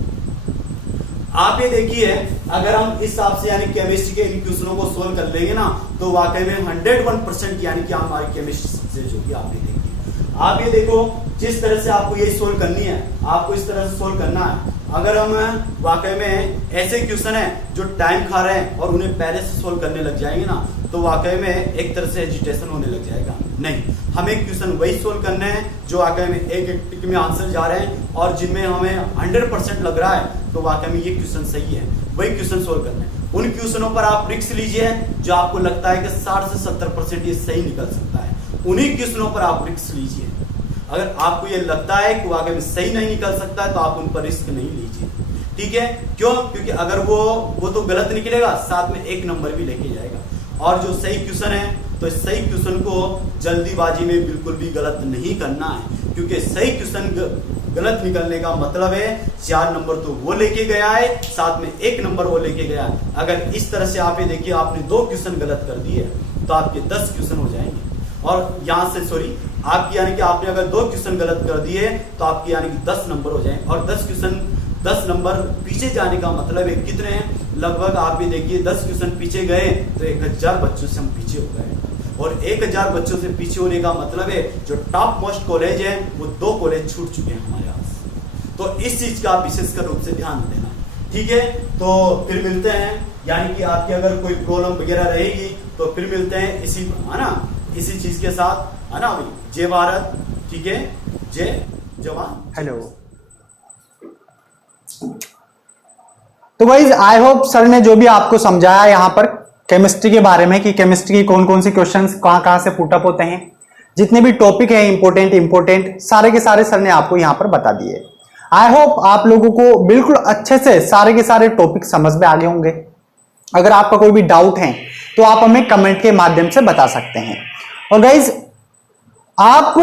आप ये देखिए, अगर हम इस हिसाब से यानी केमिस्ट्री के इन क्वेश्चनों को सोल्व कर लेंगे ना तो वाकई में 101% यानी कि हमारी केमिस्ट्री सक्सेस होगी। आप ये देखिए, आप ये देखो जिस तरह से आपको ये सोल्व करनी है, आपको इस तरह से सोल्व करना है। अगर हम वाकई में ऐसे क्वेश्चन है जो टाइम खा रहे हैं और उन्हें पहले से सोल्व करने लग जाएंगे ना तो वाकई में एक तरह से एजिटेशन होने लग जाएगा। नहीं, हमें क्वेश्चन वही सोल्व करने हैं जो वाकई में एक एक टिक में आंसर जा रहे हैं और जिनमें हमें 100% लग रहा है तो वाकई में ये क्वेश्चन सही है, वही क्वेश्चन सोल्व करने हैं। उन क्वेश्चनों पर आप रिस्क लीजिए जो आपको लगता है कि 60 से 70% ये सही निकल सकता है, उन्हीं क्वेश्चनों पर आप रिस्क लीजिए। अगर आपको ये लगता है कि वाकई में सही नहीं निकल सकता है तो आप उन पर रिस्क नहीं लीजिए। ठीक है, क्यों? क्योंकि अगर वो तो गलत निकलेगा, साथ में 1 नंबर भी लेके जाएगा। और जो सही क्वेश्चन है तो सही क्वेश्चन को जल्दीबाजी में बिल्कुल भी गलत नहीं करना है, क्योंकि सही क्वेश्चन गलत निकलने का मतलब है 4 नंबर तो वो लेके गया है, साथ में 1 नंबर वो लेके गया है। अगर इस तरह से आप ये देखिए आपने 2 क्वेश्चन गलत कर दिए तो आपके 10 क्वेश्चन हो जाएंगे। और यहाँ से सॉरी आपकी यानी कि आपने अगर 2 क्वेश्चन गलत कर दिए तो आपके यानी कि 10 नंबर हो जाएंगे। और 10 नंबर पीछे जाने का मतलब है कितने हैं, लगभग आप ये देखिए 10 क्वेश्चन पीछे गए तो 1000 बच्चों से हम पीछे हो गए। और 1000 बच्चों से पीछे होने का मतलब है जो टॉप मोस्ट कॉलेज है वो 2 कॉलेज छूट चुके हैं हमारे यहाँ से। तो इस चीज का विशेषकर रूप से ध्यान देना। ठीक है, तो फिर मिलते हैं, यानी कि आपकी अगर कोई प्रॉब्लम वगैरह रहेगी तो फिर मिलते हैं इसी, है ना, इसी चीज के साथ, है ना भाई। जय भारत, ठीक है, जय जवान। हेलो। तो गाइस आई होप सर ने जो भी आपको समझाया यहाँ पर केमिस्ट्री के बारे में कि केमिस्ट्री की कौन कौन सी क्वेश्चंस कहाँ से पुटअप होते हैं, जितने भी टॉपिक है इंपोर्टेंट सारे के सारे सर ने आपको यहाँ पर बता दिए। आई होप आप लोगों को बिल्कुल अच्छे से सारे के सारे टॉपिक समझ में आ गए होंगे। अगर आपका कोई भी डाउट है तो आप हमें कमेंट के माध्यम से बता सकते हैं। और गाइज आप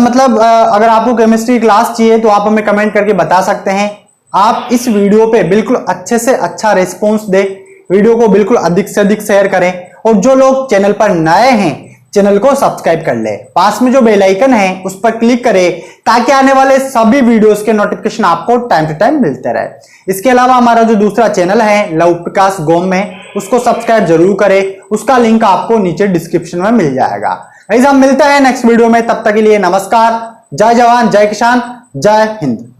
मतलब अगर आपको केमिस्ट्री क्लास चाहिए तो आप हमें कमेंट करके बता सकते हैं। आप इस वीडियो पे बिल्कुल अच्छे से अच्छा रिस्पॉन्स दें, वीडियो को बिल्कुल अधिक से अधिक शेयर करें, और जो लोग चैनल पर नए हैं चैनल को सब्सक्राइब कर ले। पास में जो बेल आइकन है उस पर क्लिक करें ताकि आने वाले सभी वीडियोस के नोटिफिकेशन आपको टाइम टू टाइम मिलते रहे। इसके अलावा हमारा जो दूसरा चैनल है लव प्रकाश गोम में, उसको सब्सक्राइब जरूर करें, उसका लिंक आपको नीचे डिस्क्रिप्शन में मिल जाएगा। हम मिलते हैं नेक्स्ट वीडियो में, तब तक के लिए नमस्कार। जय जवान, जय किसान, जय हिंद।